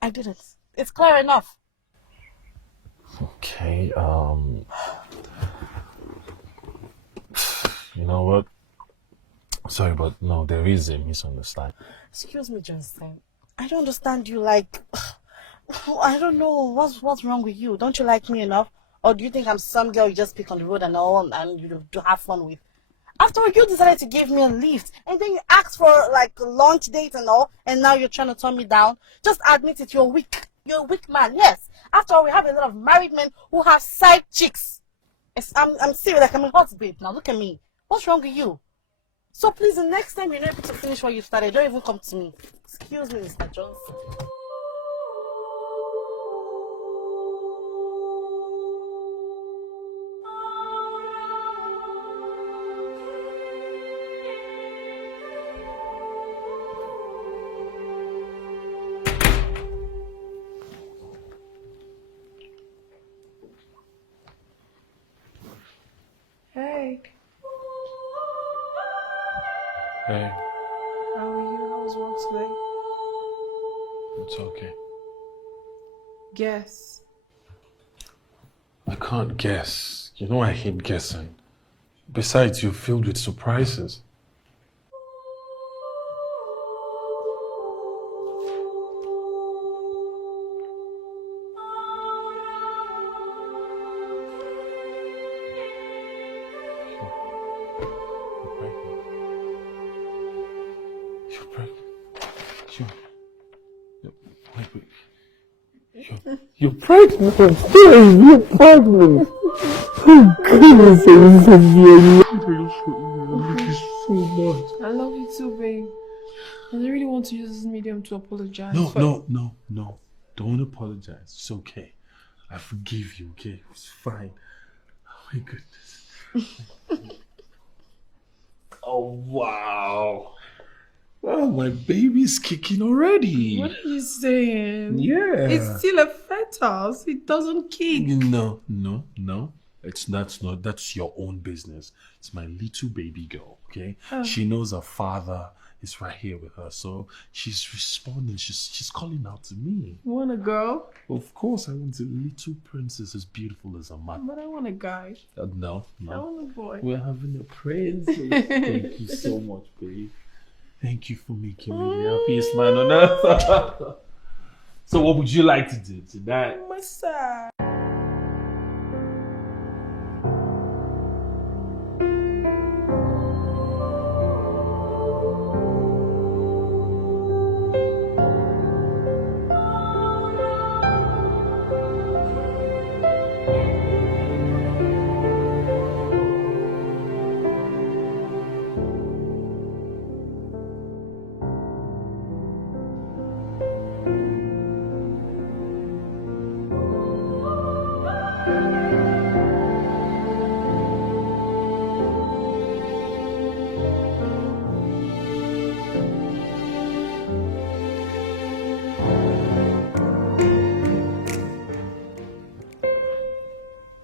I didn't. It's clear enough. Okay, you know what? Sorry, but no, there is a misunderstanding. Excuse me, Johnson. I don't understand you like... I don't know. What's wrong with you? Don't you like me enough? Or do you think I'm some girl you just pick on the road and all and you do have fun with? After all, you decided to give me a lift and then you asked for like a lunch date and all, and now you're trying to turn me down. Just admit it, you're weak. You're a weak man, yes. After all, we have a lot of married men who have side chicks. I'm serious, like I'm a hot babe. Now look at me. What's wrong with you? So please, the next time you're not able to finish what you started, don't even come to me. Excuse me, Mr. Johnson. Hey, Hey, how are you? How was work today? it's okay. Guess. I can't guess. You know I hate guessing. Besides, you're filled with surprises. You're pregnant. Wait. You're pregnant. You're pregnant. Oh, goodness, I love you so much. I love you too, babe. And I really want to use this medium to apologize. No. Don't apologize. It's okay. I forgive you, okay? It's fine. Oh my goodness. Oh, wow. Oh, my baby's kicking already. What are you saying? Yeah. It's still a fetus. It doesn't kick. No. That's your own business. It's my little baby girl, okay? She knows her father is right here with her, so she's responding. She's calling out to me. You want a girl? Of course, I want a little princess as beautiful as her mother. But I want a guy. No. I want a boy. We're having a princess. Thank you so much, babe. Thank you for making me the happiest man on earth. So what would you like to do tonight? Massage.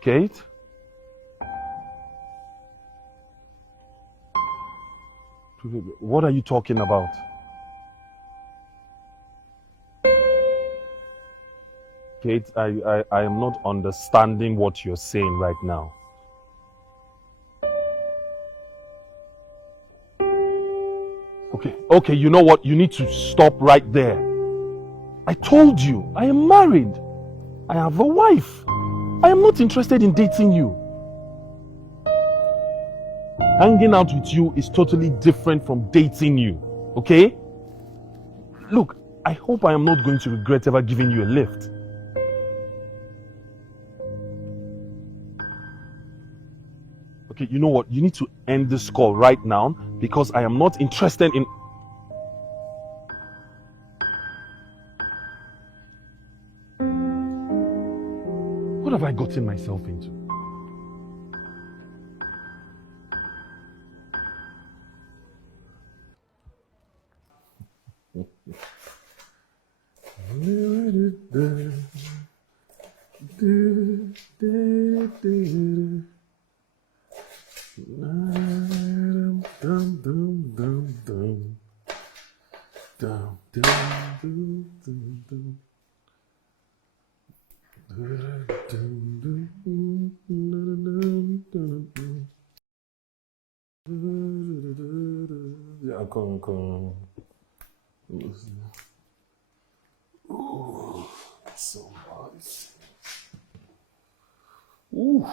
Kate? What are you talking about? Kate, I am not understanding what you're saying right now. Okay, you know what? You need to stop right there. I told you, I am married. I have a wife. I am not interested in dating you. Hanging out with you is totally different from dating you, okay? Look, I hope I am not going to regret ever giving you a lift. Okay, you know what? You need to end this call right now because I am not interested in... What have I gotten myself into? Yeah, come. Ooh, so nice. Ooh.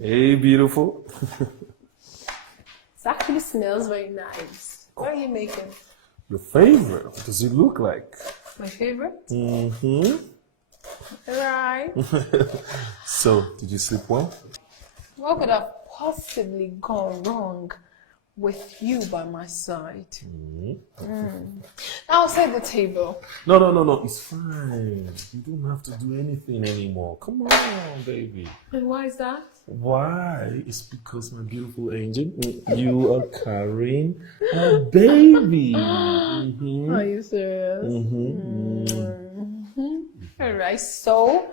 Hey, beautiful. It actually smells very nice. What are you making? Your favorite? What does it look like? My favorite? Mm-hmm. Right. So, did you sleep well? What could have possibly gone wrong with you by my side? I'll set the table. No. It's fine. You don't have to do anything anymore. Come on, baby. And why is that? Why? It's because, my beautiful angel, you are carrying a baby. Mm-hmm. Are you serious? All right, so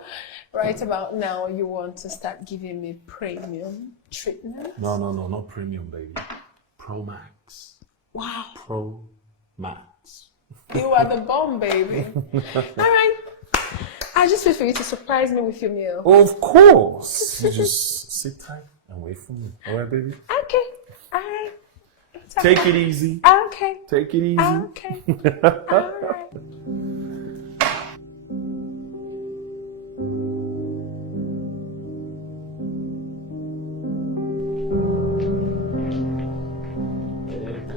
right about now you want to start giving me premium treatment? No, not premium, baby. Pro Max. Wow. Pro Max. You are the bomb, baby. All right. I just wait for you to surprise me with your meal. Of course. You just sit tight and wait for me. All right, baby? Okay. All right. Take it easy. Okay. Take it easy. Okay. All right.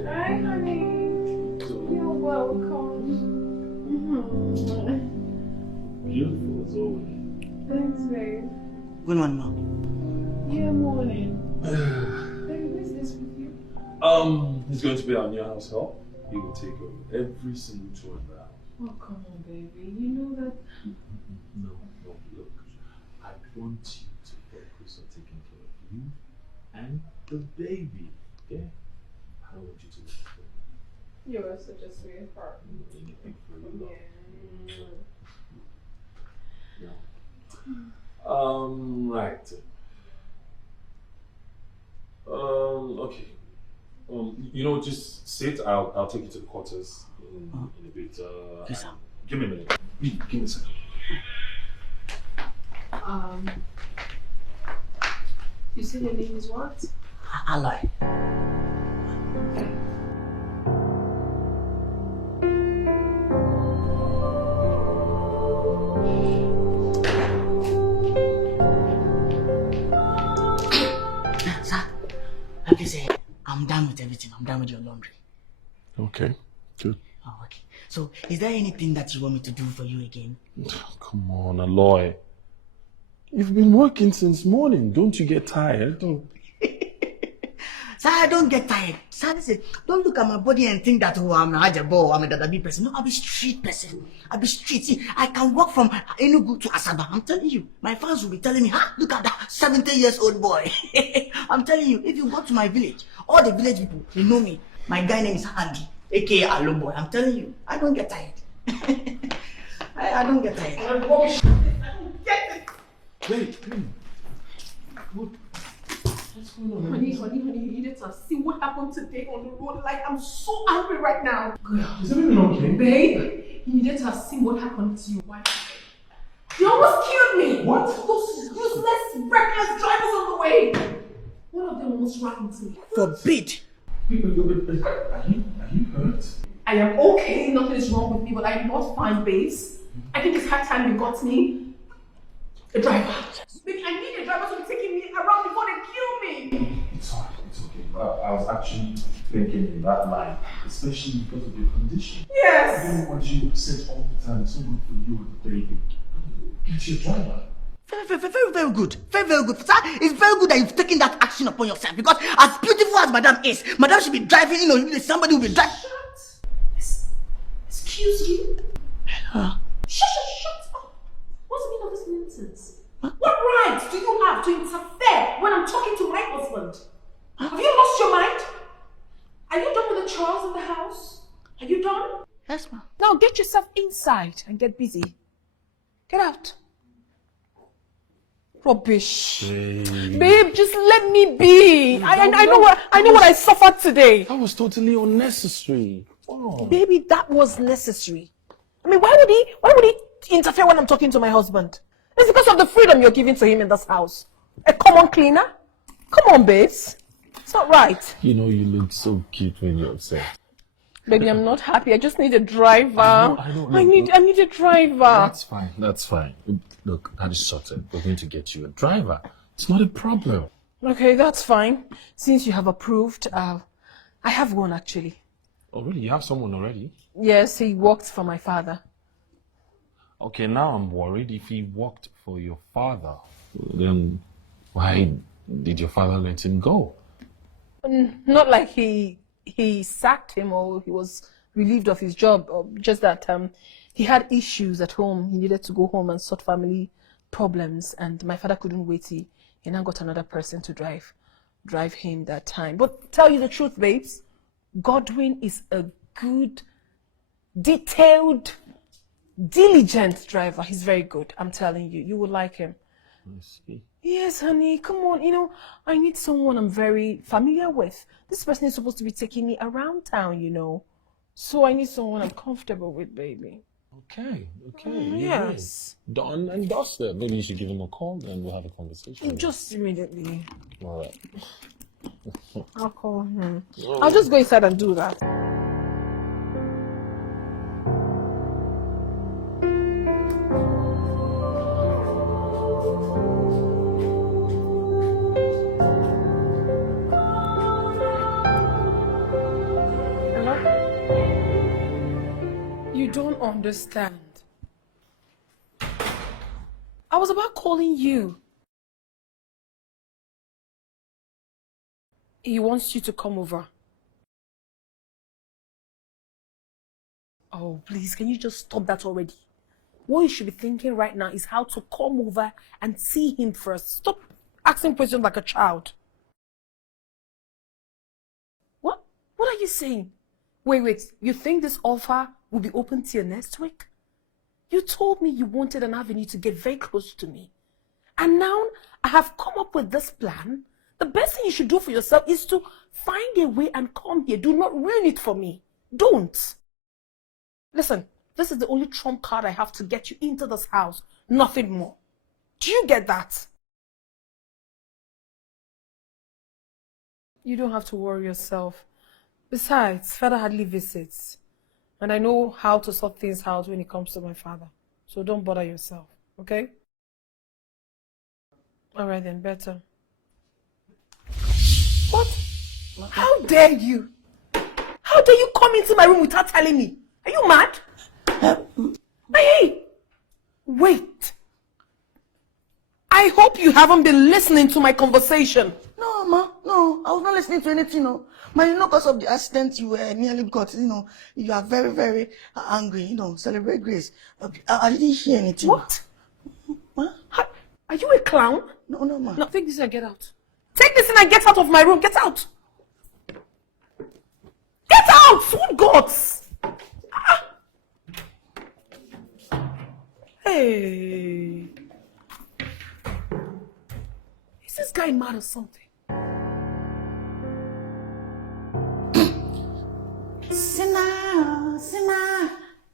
Hi, honey. You're welcome. Beautiful as always. Thanks, babe. Good morning, Mom. Yeah, morning. Babe, who is this with you? He's going to be our new house help. He will take over every single chore in the house. Oh, come on, baby. You know that. No, look. I want you to focus on taking care of you and the baby, okay? I don't want you to look for You are such a sweetheart. anything for you, love. Yeah. No. Right. Okay. Just sit. I'll take you to the quarters in a bit. Yes, sir. Give me a minute. Give me a second. You said your name is what? Aloy. Sir, like I said, I'm done with everything. I'm done with your laundry. Okay. Good. Oh, okay. So, is there anything that you want me to do for you again? Come on, Aloy. You've been working since morning. Don't you get tired? Sir, I don't get tired. Sir, listen, don't look at my body and think that, oh, I'm a hajabo, I'm a dadabi person. No, I'm a street person. I'll be street. See, I can walk from Enugu to Asaba. I'm telling you, my fans will be telling me, look at that 70-year-old boy. I'm telling you, if you go to my village, all the village people, they know me. My guy name is Andy, aka Alo Boy. I'm telling you, I don't get tired. I don't get tired. I don't get it. Hey. What? What's going on? Honey, you need to see what happened today on the road. Like, I'm so angry right now. Is everything okay? Babe, he needed to have seen what happened to your wife. He almost killed me! What? Those useless, reckless drivers on the way! One of them almost ran into me. Forbid. Are you hurt? I am okay, nothing is wrong with me, but I am not fine, babes. I think it's high time you got me a driver. Babe, I need a driver to be taking me around before they kill me. It's fine, it's okay. I was actually thinking in that line, especially because of your condition. Yes. I don't want you upset all the time. It's not good for you and the baby. Get your driver. Very good. Very good. Sir, it's very good that you've taken that action upon yourself because as beautiful as Madam is, Madam should be driving, somebody will be driving. Shut. Excuse you? Shut up. What's the meaning of this nonsense? What right do you have to interfere when I'm talking to my husband? Have you lost your mind? Are you done with the chores in the house? Are you done? Yes, ma'am. Now get yourself inside and get busy. Get out. Rubbish. Babe, just let me be. I know what I suffered today. That was totally unnecessary. Oh. Baby, that was necessary. I mean, why would he interfere when I'm talking to my husband? It's because of the freedom you're giving to him in this house. A common cleaner? Come on, babes. It's not right. You know you look so cute when you're upset. Baby, I'm not happy. I just need a driver. I know. I need a driver. That's fine. Look, that is sorted. We're going to get you a driver. It's not a problem. Okay, that's fine. Since you have approved, I have one actually. Oh, really? You have someone already? Yes, he worked for my father. Okay, now I'm worried. If he worked for your father, then why did your father let him go? Not like he sacked him or he was relieved of his job, or just that he had issues at home. He needed to go home and sort family problems, and my father couldn't wait. He now got another person to drive him that time. But tell you the truth, babes, Godwin is a good, detailed, diligent driver. He's very good. I'm telling you, you will like him. I see. Yes, honey, come on. I need someone I'm very familiar with. This person is supposed to be taking me around town, So I need someone I'm comfortable with, baby. Okay. Yes. Done and dusted. Maybe you should give him a call and we'll have a conversation. Just immediately. All right. I'll call him. I'll just go inside and do that. You don't understand. I was about calling you. He wants you to come over. Oh, please, can you just stop that already? What you should be thinking right now is how to come over and see him first. Stop asking questions like a child. What? What are you saying? Wait. You think this offer will be open till next week? You told me you wanted an avenue to get very close to me. And now I have come up with this plan. The best thing you should do for yourself is to find a way and come here. Do not ruin it for me. Don't. Listen, this is the only trump card I have to get you into this house. Nothing more. Do you get that? You don't have to worry yourself. Besides, father hardly visits. And I know how to sort things out when it comes to my father. So don't bother yourself, okay? All right then, better. What? How dare you? How dare you come into my room without telling me? Are you mad? Hey! Wait. I hope you haven't been listening to my conversation. No, ma. No, I was not listening to anything. No. Ma, because of the accident you nearly got, you are very, very angry. Celebrate grace. I didn't hear anything. What? Ma? Are you a clown? No, ma. No, take this and get out. Take this and get out of my room. Get out. Get out! Sweet gods! Ah. Hey. Is this guy mad or something? Sinna,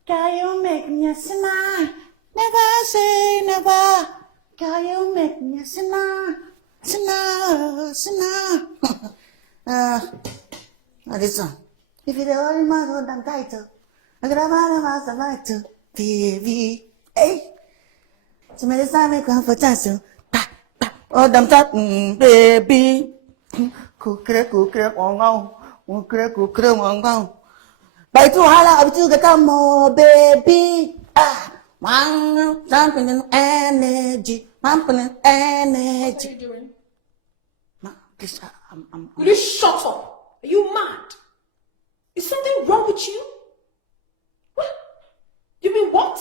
can you make me a sinner. Never say never. Girl, you make me a sinner. Sinner. This one. If you don't mind, I'm title. I got a man of us, I'm title. TV. Hey. So many times I come for tassel. Oh, damn that, baby. Kukre, wong. By two holla, I'm still get more, baby. One, jumping in energy. Pumping in energy. What are you doing? Ma, please, I'm. Will you shut up? Are you mad? Is something wrong with you? What? You mean what?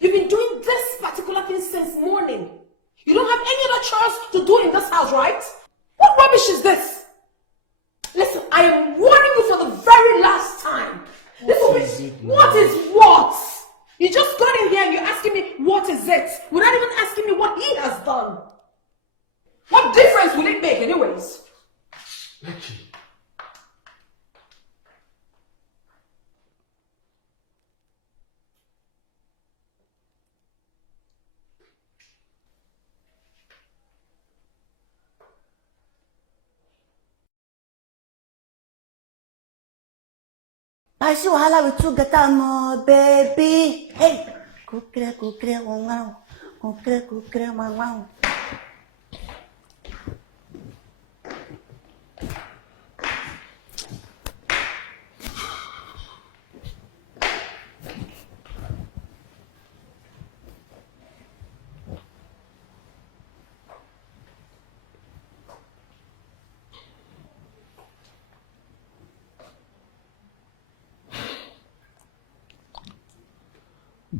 You've been doing this particular thing since morning. You don't have any other chores to do in this house, right? What rubbish is this? Listen, I am warning you for the very last time. What is what? You just got in here and you're asking me what is it without even asking me what he has done. What difference will it make anyways? Becky. I see wahala with you get more, baby. Hey, kukre, wong. Kukre, wong.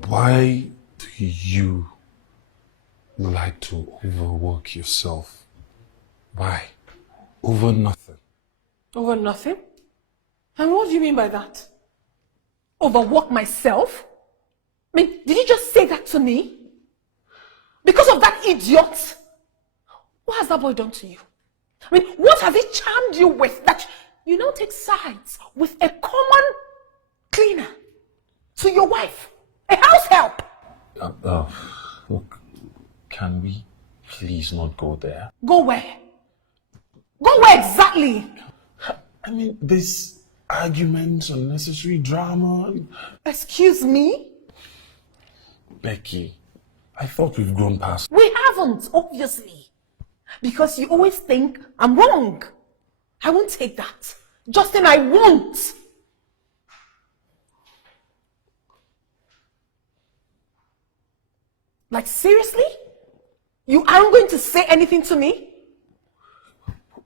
Why do you like to overwork yourself? Why? Over nothing. Over nothing? And what do you mean by that? Overwork myself? I mean, did you just say that to me? Because of that idiot? What has that boy done to you? I mean, what has he charmed you with that you now take sides with a common cleaner to your wife? A house help? Look, can we please not go there? Go where? Go where exactly? I mean, this arguments, unnecessary drama. Excuse me? Becky, I thought we've grown past. We haven't, obviously. Because you always think I'm wrong. I won't take that. Justin, I won't. Like, seriously? You aren't going to say anything to me?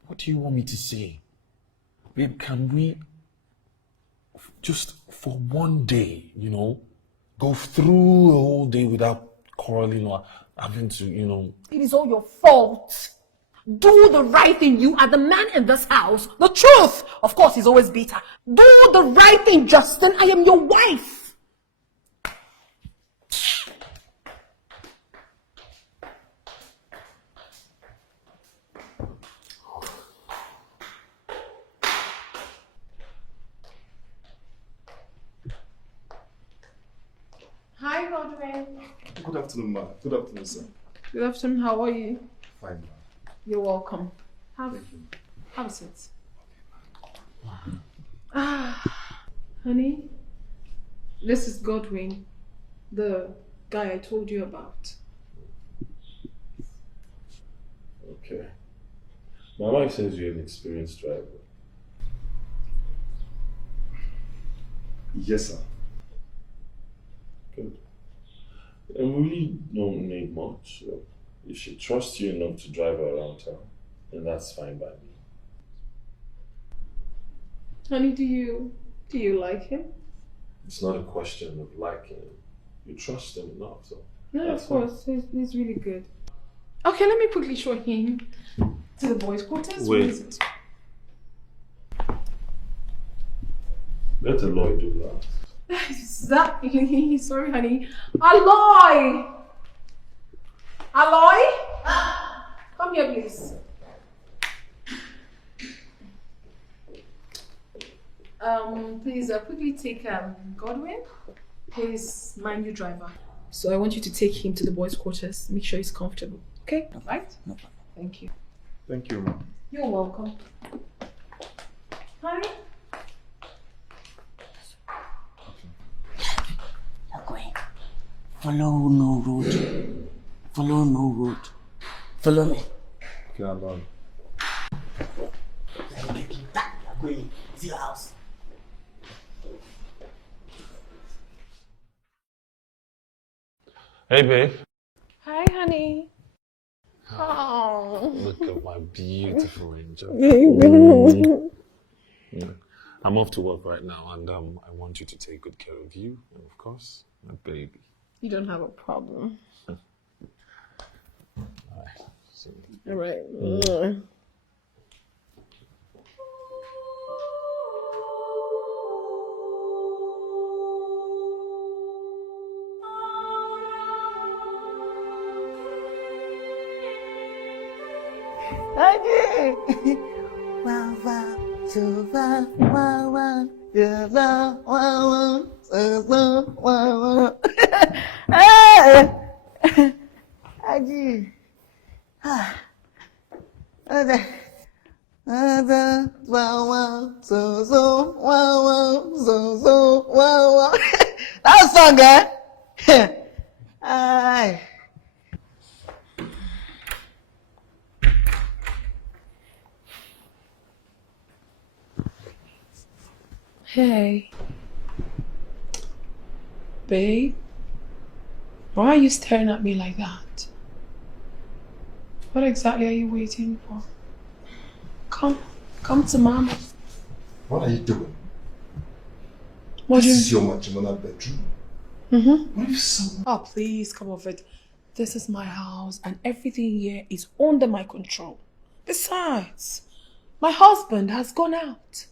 What do you want me to say? Babe, can we just for one day, go through a whole day without quarreling or having to, It is all your fault. Do the right thing. You are the man in this house. The truth, of course, is always bitter. Do the right thing, Justin. I am your wife. Hi, Godwin. Good afternoon, ma. Good afternoon, sir. Good afternoon. How are you? Fine, ma. You're welcome. Have a seat. Honey, this is Godwin, the guy I told you about. Okay. My wife says you're an experienced driver. Yes, sir. Good. And we really don't need much. So if she trusts you enough to drive her around town, then that's fine by me. Honey, do you like him? It's not a question of liking him. You trust him enough, so. No, that's of course. He's really good. Okay, let me quickly show him to the boys' quarters. Wait. Where is it? Let Aloy do that. Exactly. Sorry, honey. Aloy! Aloy? Come here, please. Please quickly take Godwin. He's my new driver. So I want you to take him to the boys' quarters. Make sure he's comfortable. Okay? Right? No problem. Thank you. Thank you, ma'am. You're welcome. Hi. You're going. Follow no road. Follow no road. Follow me. Okay, I'm done. You're going. See your house. Hey, babe. Hi, honey. Oh. Look at my beautiful angel. Mm. I'm off to work right now, and I want you to take good care of you, and of course, my baby. You don't have a problem. Alright. So, All right. Hey, wow, wow, so wow, wow, wow, yeah, wow, wow, wow, so wow, wow, wow. Hey, Aji, wow, wow, so wow, wow, so wow, wow. That song, eh? Ay. Hey. Babe. Why are you staring at me like that? What exactly are you waiting for? Come to mama. What are you doing? What This is your matrimonial bedroom. Mm-hmm. What if someone... Oh, please come off it. This is my house and everything here is under my control. Besides, my husband has gone out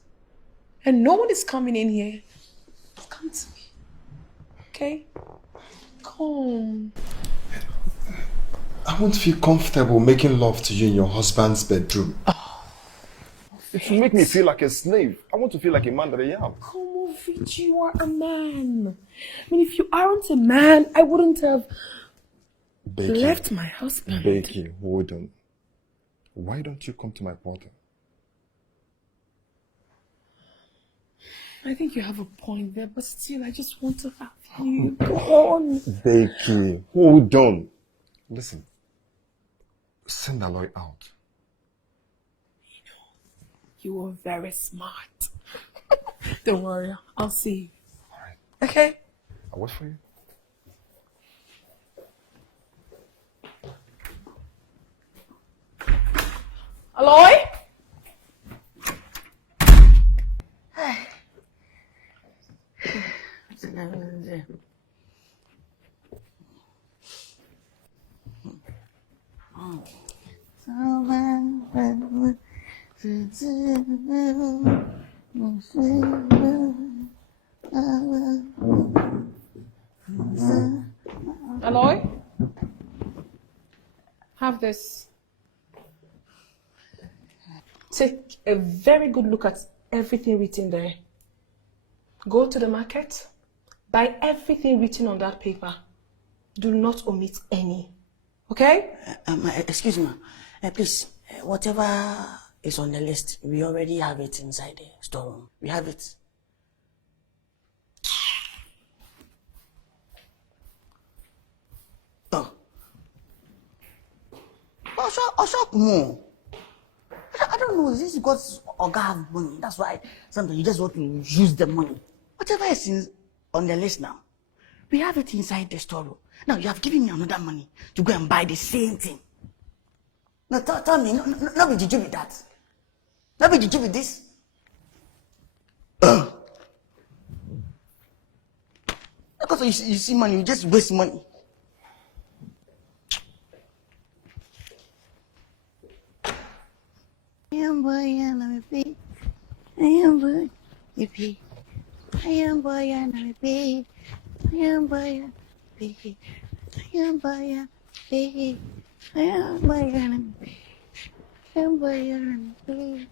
and no one is coming in here. Come to me. Okay? Come. I won't feel comfortable making love to you in your husband's bedroom. It will make me feel like a slave. I want to feel like a man that I am. Come off it, you are a man. I mean, if you aren't a man, I wouldn't have left my husband. Becky, hold on. Why don't you come to my party? I think you have a point there, but still, I just want to have you. Go on. Becky, hold on. Listen, send Aloy out. You are very smart. Don't worry, I'll see you. All right. Okay? I'll wait for you. Aloy? Aloy? Have this. Take a very good look at everything written there. Go to the market, buy everything written on that paper. Do not omit any. Okay? Excuse me, please, whatever is on the list, we already have it inside the storeroom. We have it. Oh. More. I don't know, is this because Oga have money? That's why sometimes you just want to use the money. Whatever is on the list now, we have it inside the storeroom. Now you have given me another money to go and buy the same thing. Now tell me, no be did you with that? No be did you with this? Because you see money, you just waste money. I am boy and I'm a pig. I am boy, you pig. I am boy and I'm a pig. I am boy and a pig. I am boy and a pig. I am boy and a pig. I am boy and a pig.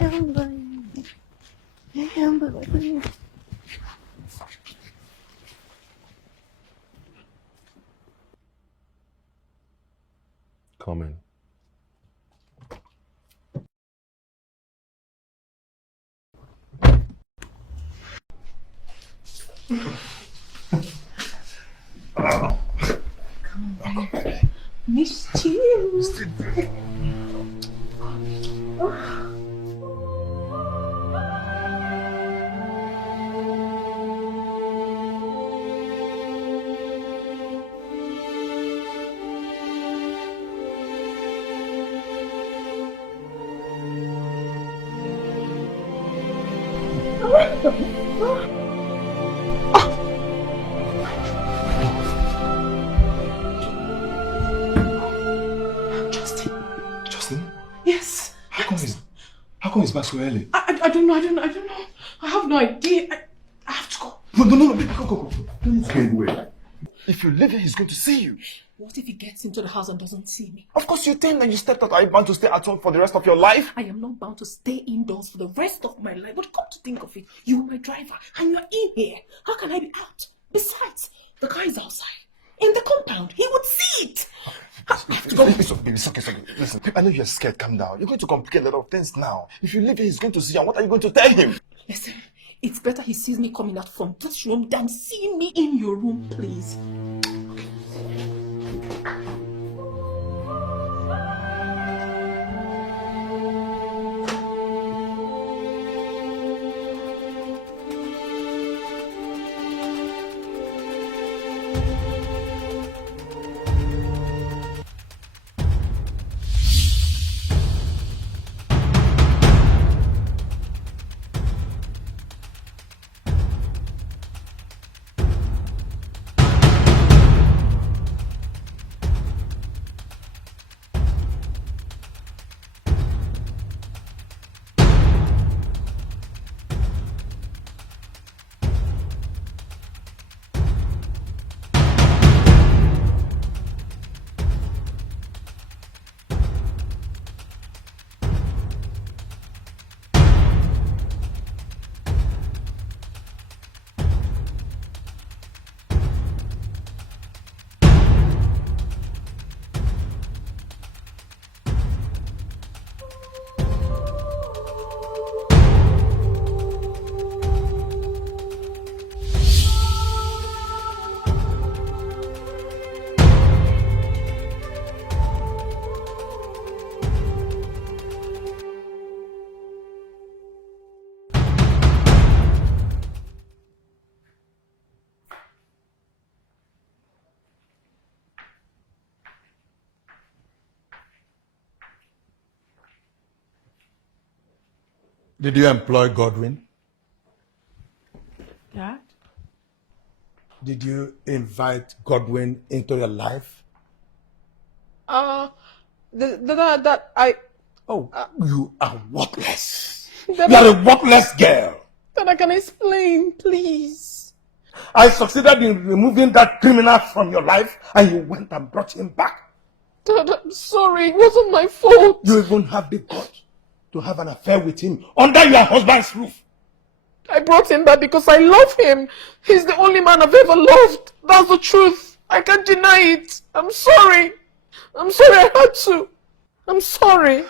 I am boy and a pig. I am boy. coming. Missed you. Justin? Yes. How come he's back so early? I don't know. I have no idea. I have to go. No, baby, go. Don't go anywhere. If you leave here, he's going to see you. What if he gets into the house and doesn't see me? Of course you think that you stepped out. Are you bound to stay at home for the rest of your life? I am not bound to stay indoors for the rest of my life. But come to think of it, you are my driver and you're in here. How can I be out? Besides, the car is outside. In the compound. He would see it. It's okay. Listen, I know you're scared. Calm down. You're going to complicate a lot of things now. If you leave here, he's going to see you. And what are you going to tell him? Listen, it's better he sees me coming out from this room than seeing me in your room, please. Did you employ Godwin? Dad? Did you invite Godwin into your life? That I... Oh, you are worthless. That You are a worthless girl. That I can explain, please. I succeeded in removing that criminal from your life and you went and brought him back. Dad, I'm sorry. It wasn't my fault. You even have the guts to have an affair with him under your husband's roof. I brought him back because I love him. He's the only man I've ever loved. That's the truth. I can't deny it. I'm sorry. I'm sorry I had to. I'm sorry.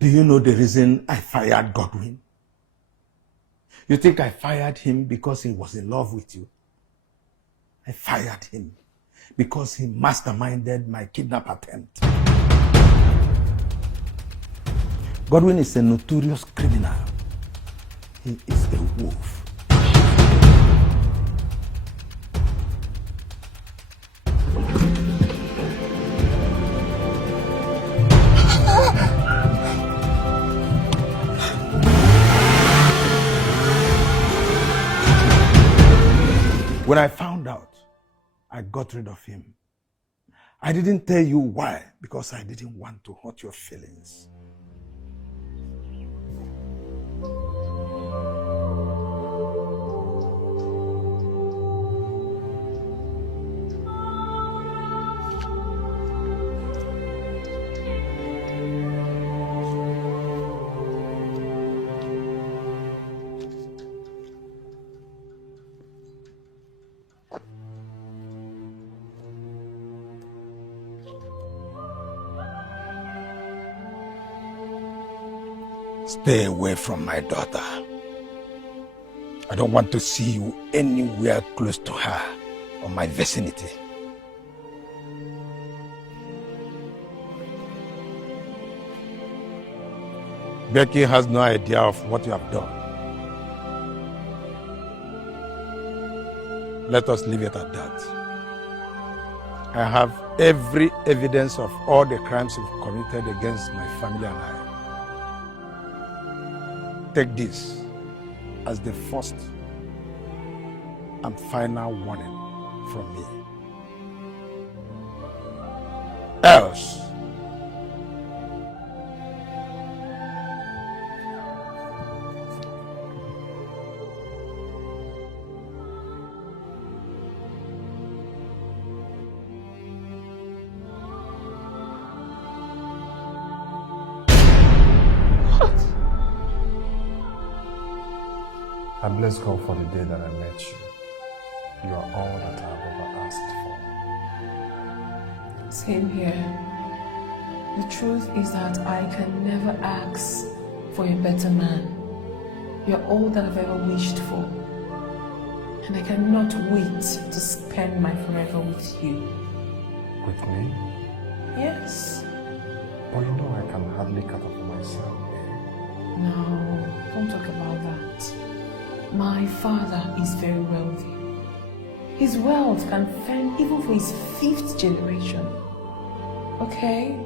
Do you know the reason I fired Godwin? You think I fired him because he was in love with you? I fired him because he masterminded my kidnap attempt. Godwin is a notorious criminal. He is a wolf. When I found out, I got rid of him. I didn't tell you why, because I didn't want to hurt your feelings. Stay away from my daughter. I don't want to see you anywhere close to her or my vicinity. Becky has no idea of what you have done. Let us leave it at that. I have every evidence of all the crimes you've committed against my family and I. Take this as the first and final warning from me. Else, I bless God for the day that I met you. You are all that I have ever asked for. Same here. The truth is that I can never ask for a better man. You're all that I've ever wished for. And I cannot wait to spend my forever with you. With me? Yes. But you know I can hardly cater for myself, babe. No, don't talk about that. My father is very wealthy. His wealth can fend even for his 5th generation. Okay?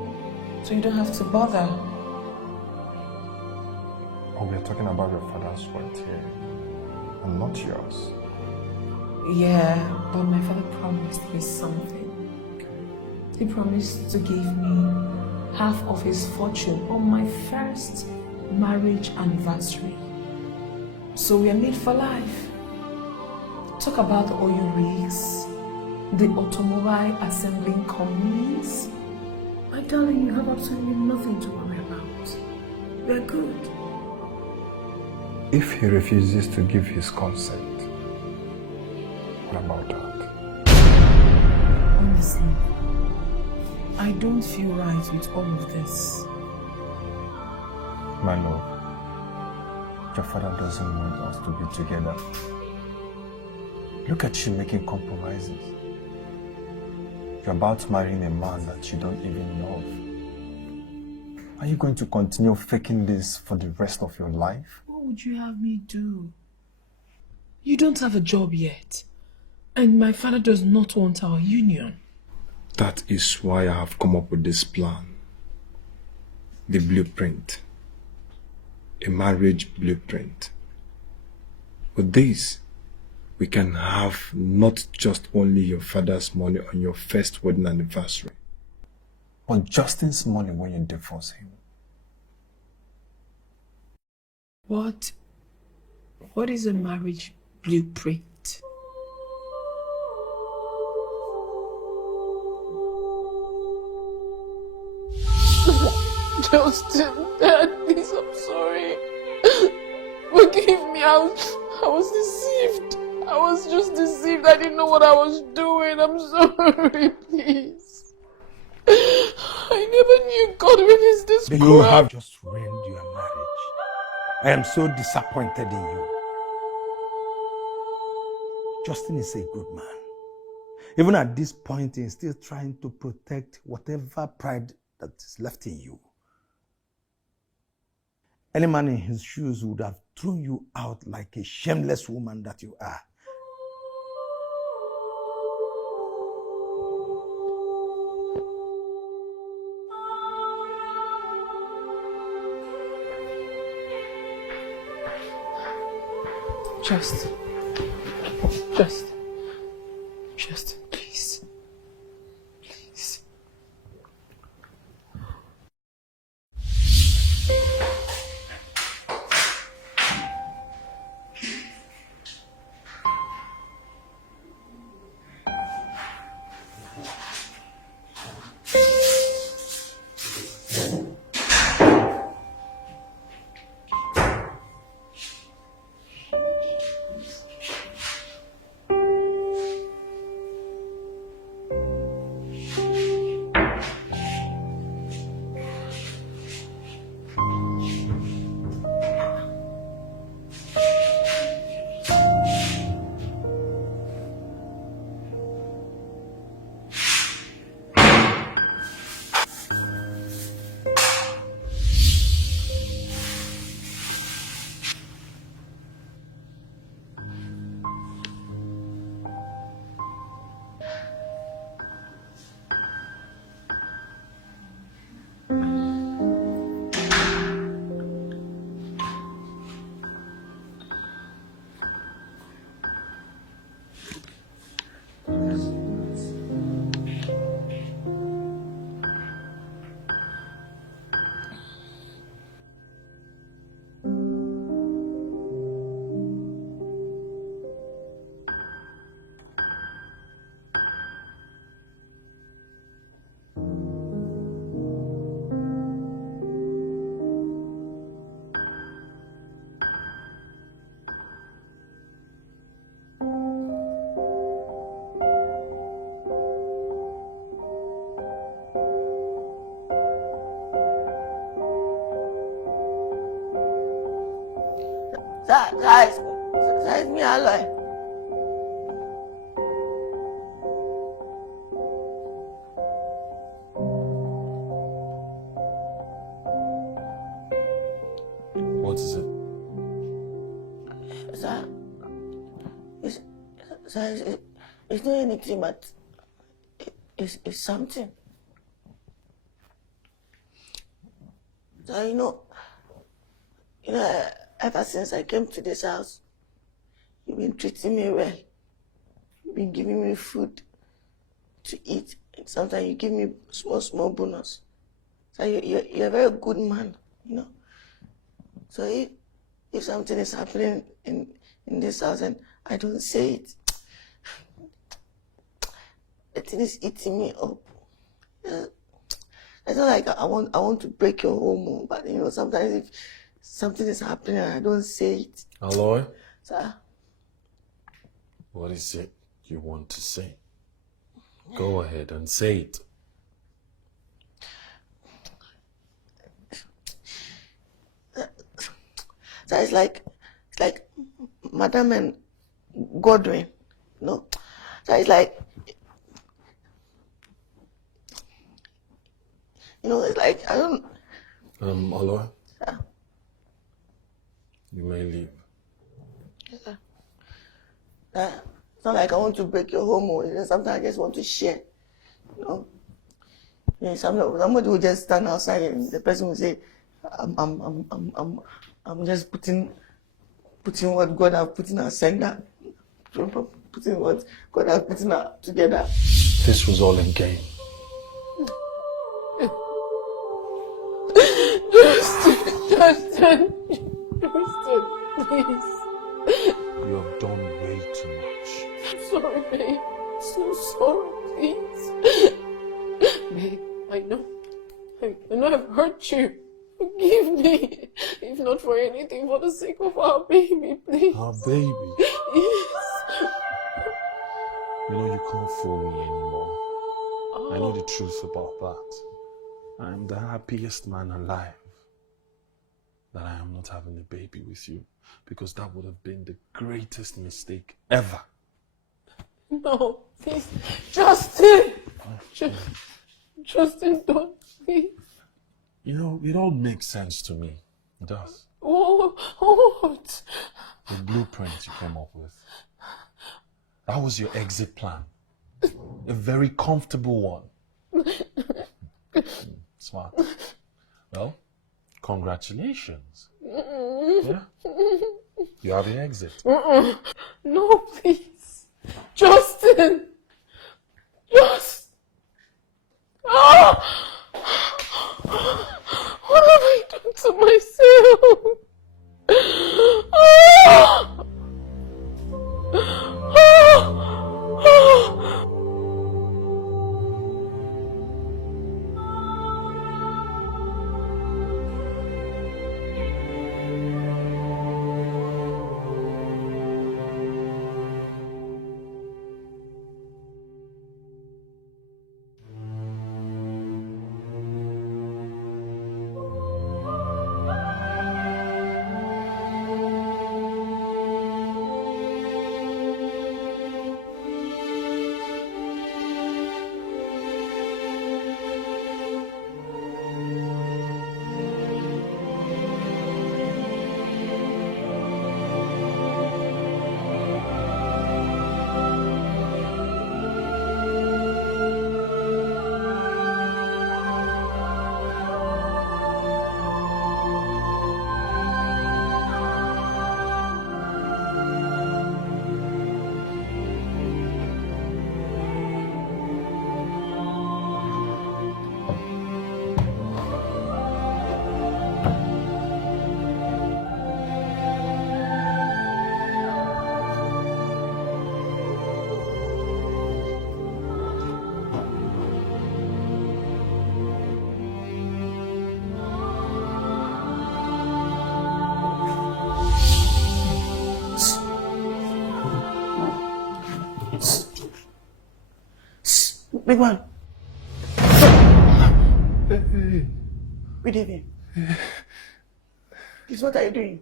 So you don't have to bother. Oh, we're talking about your father's wealth here, and not yours. Yeah, but my father promised me something. He promised to give me half of his fortune on my first marriage anniversary. So we are made for life. Talk about the oil rigs, the automobile assembling companies. My darling, you have absolutely nothing to worry about. We are good. If he refuses to give his consent, what about that? Honestly, I don't feel right with all of this. My love, your father doesn't want us to be together. Look at you making compromises. You're about marrying a man that you don't even love. Are you going to continue faking this for the rest of your life? What would you have me do? You don't have a job yet. And my father does not want our union. That is why I have come up with this plan. The blueprint. A marriage blueprint. With this, we can have not just only your father's money on your first wedding anniversary, But Justin's money when you divorce him. What is a marriage blueprint? Justin, Dad, please, I'm sorry. Forgive me, I was deceived. I was just deceived. I didn't know what I was doing. I'm sorry, please. I never knew God would is this you cruel. have just ruined your marriage. I am so disappointed in you. Justin is a good man. Even at this point, he's still trying to protect whatever pride that is left in you. Any man in his shoes would have thrown you out like a shameless woman that you are. Justin, please. Please. That is me, Aloy. What is it? Sir, it's not anything, but it's something. So ever since I came to this house, you've been treating me well. You've been giving me food to eat, and sometimes you give me small bonus. So you're a very good man, So if something is happening in this house and I don't say it, the thing is eating me up. It's not like I want to break your home, but sometimes if something is happening and I don't say it. Aloy? Sir? What is it you want to say? Go ahead and say it. So it's like Madam and Godwin, So it's like, it's like, I don't... Aloy? Sir? You may leave. Yes, sir. It's not like I want to break your home, or sometimes I just want to share, Somebody will just stand outside and the person will say, I'm just putting what God has put in our sender, putting what God has put in our together. This was all in game. Justin, please. You have done way too much. I'm sorry, babe. So sorry, please. Babe, I know I've hurt you. Forgive me. If not for anything, for the sake of our baby, please. Our baby? Yes. You can't fool me anymore. I know the truth about that. I'm the happiest man alive that I am not having a baby with you, because that would have been the greatest mistake ever. No, please. Justin! Justin, don't, please. It all makes sense to me. It does. What? The blueprint you came up with. That was your exit plan. A very comfortable one. Smart. Well, congratulations. Yeah? You have your exit. No, please. Justin! What have I done to myself? Big man. Good evening. Please, what are you doing?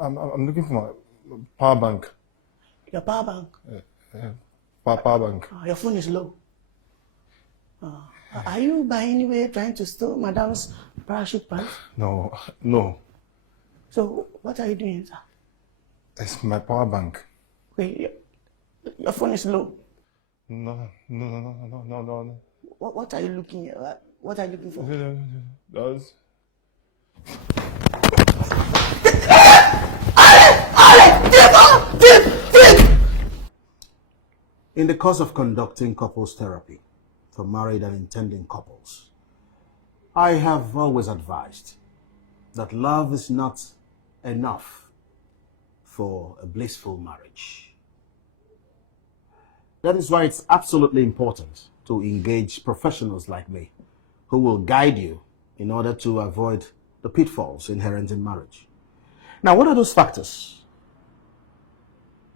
I'm looking for my power bank. Your power bank? Power bank. Your phone is low. Are you by any way trying to steal Madam's parachute pants? No. So, what are you doing, sir? It's my power bank. Wait, your phone is low. No. What are you looking at? What are you looking for? That's... In the course of conducting couples therapy for married and intending couples, I have always advised that love is not enough for a blissful marriage. That is why it's absolutely important to engage professionals like me who will guide you in order to avoid the pitfalls inherent in marriage. Now, what are those factors?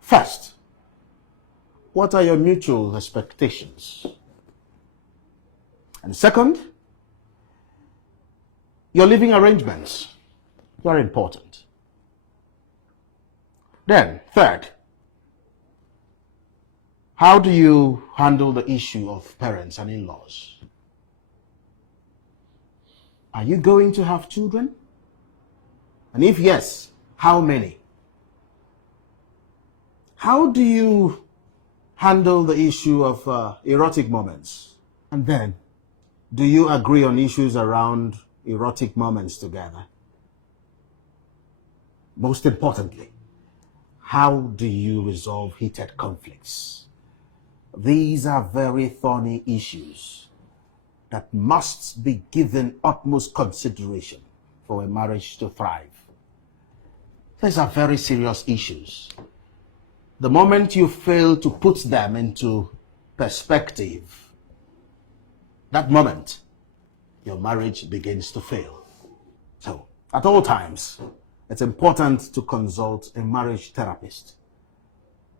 First, what are your mutual expectations? And second, your living arrangements. Very important. Then, third, how do you handle the issue of parents and in-laws? Are you going to have children? And if yes, how many? How do you handle the issue of erotic moments? And then, do you agree on issues around erotic moments together? Most importantly, how do you resolve heated conflicts? These are very thorny issues that must be given utmost consideration for a marriage to thrive. These are very serious issues. The moment you fail to put them into perspective, that moment, your marriage begins to fail. So, at all times, it's important to consult a marriage therapist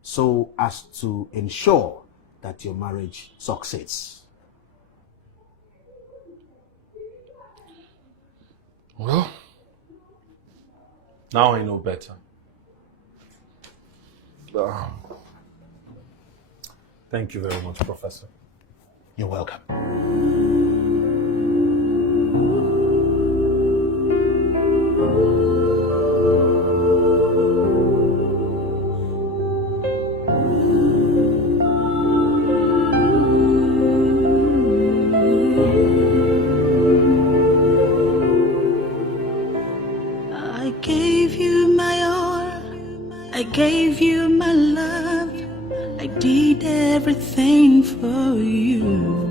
so as to ensure that your marriage succeeds. Well, now I know better. Thank you very much, Professor. You're welcome. I gave you my all, I gave you my love, I did everything for you.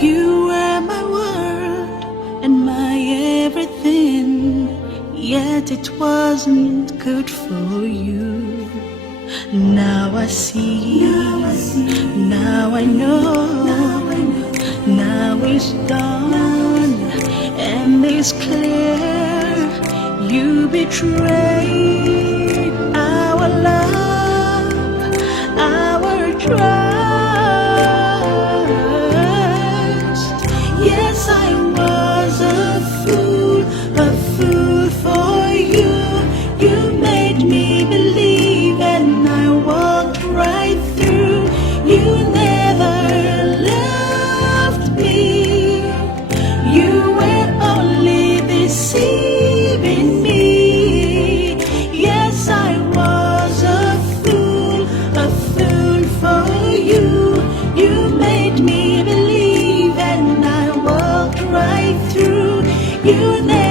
You were my world and my everything, yet it wasn't good for you. Now I see, now I know, now it's done and it's clear. You betrayed our love, our trust. Yes, I was a fool for you. You made me believe and I walked right through. You never loved me. You were only deceiving me. Yes, I was a fool for you. You made me believe and I walked right through. You never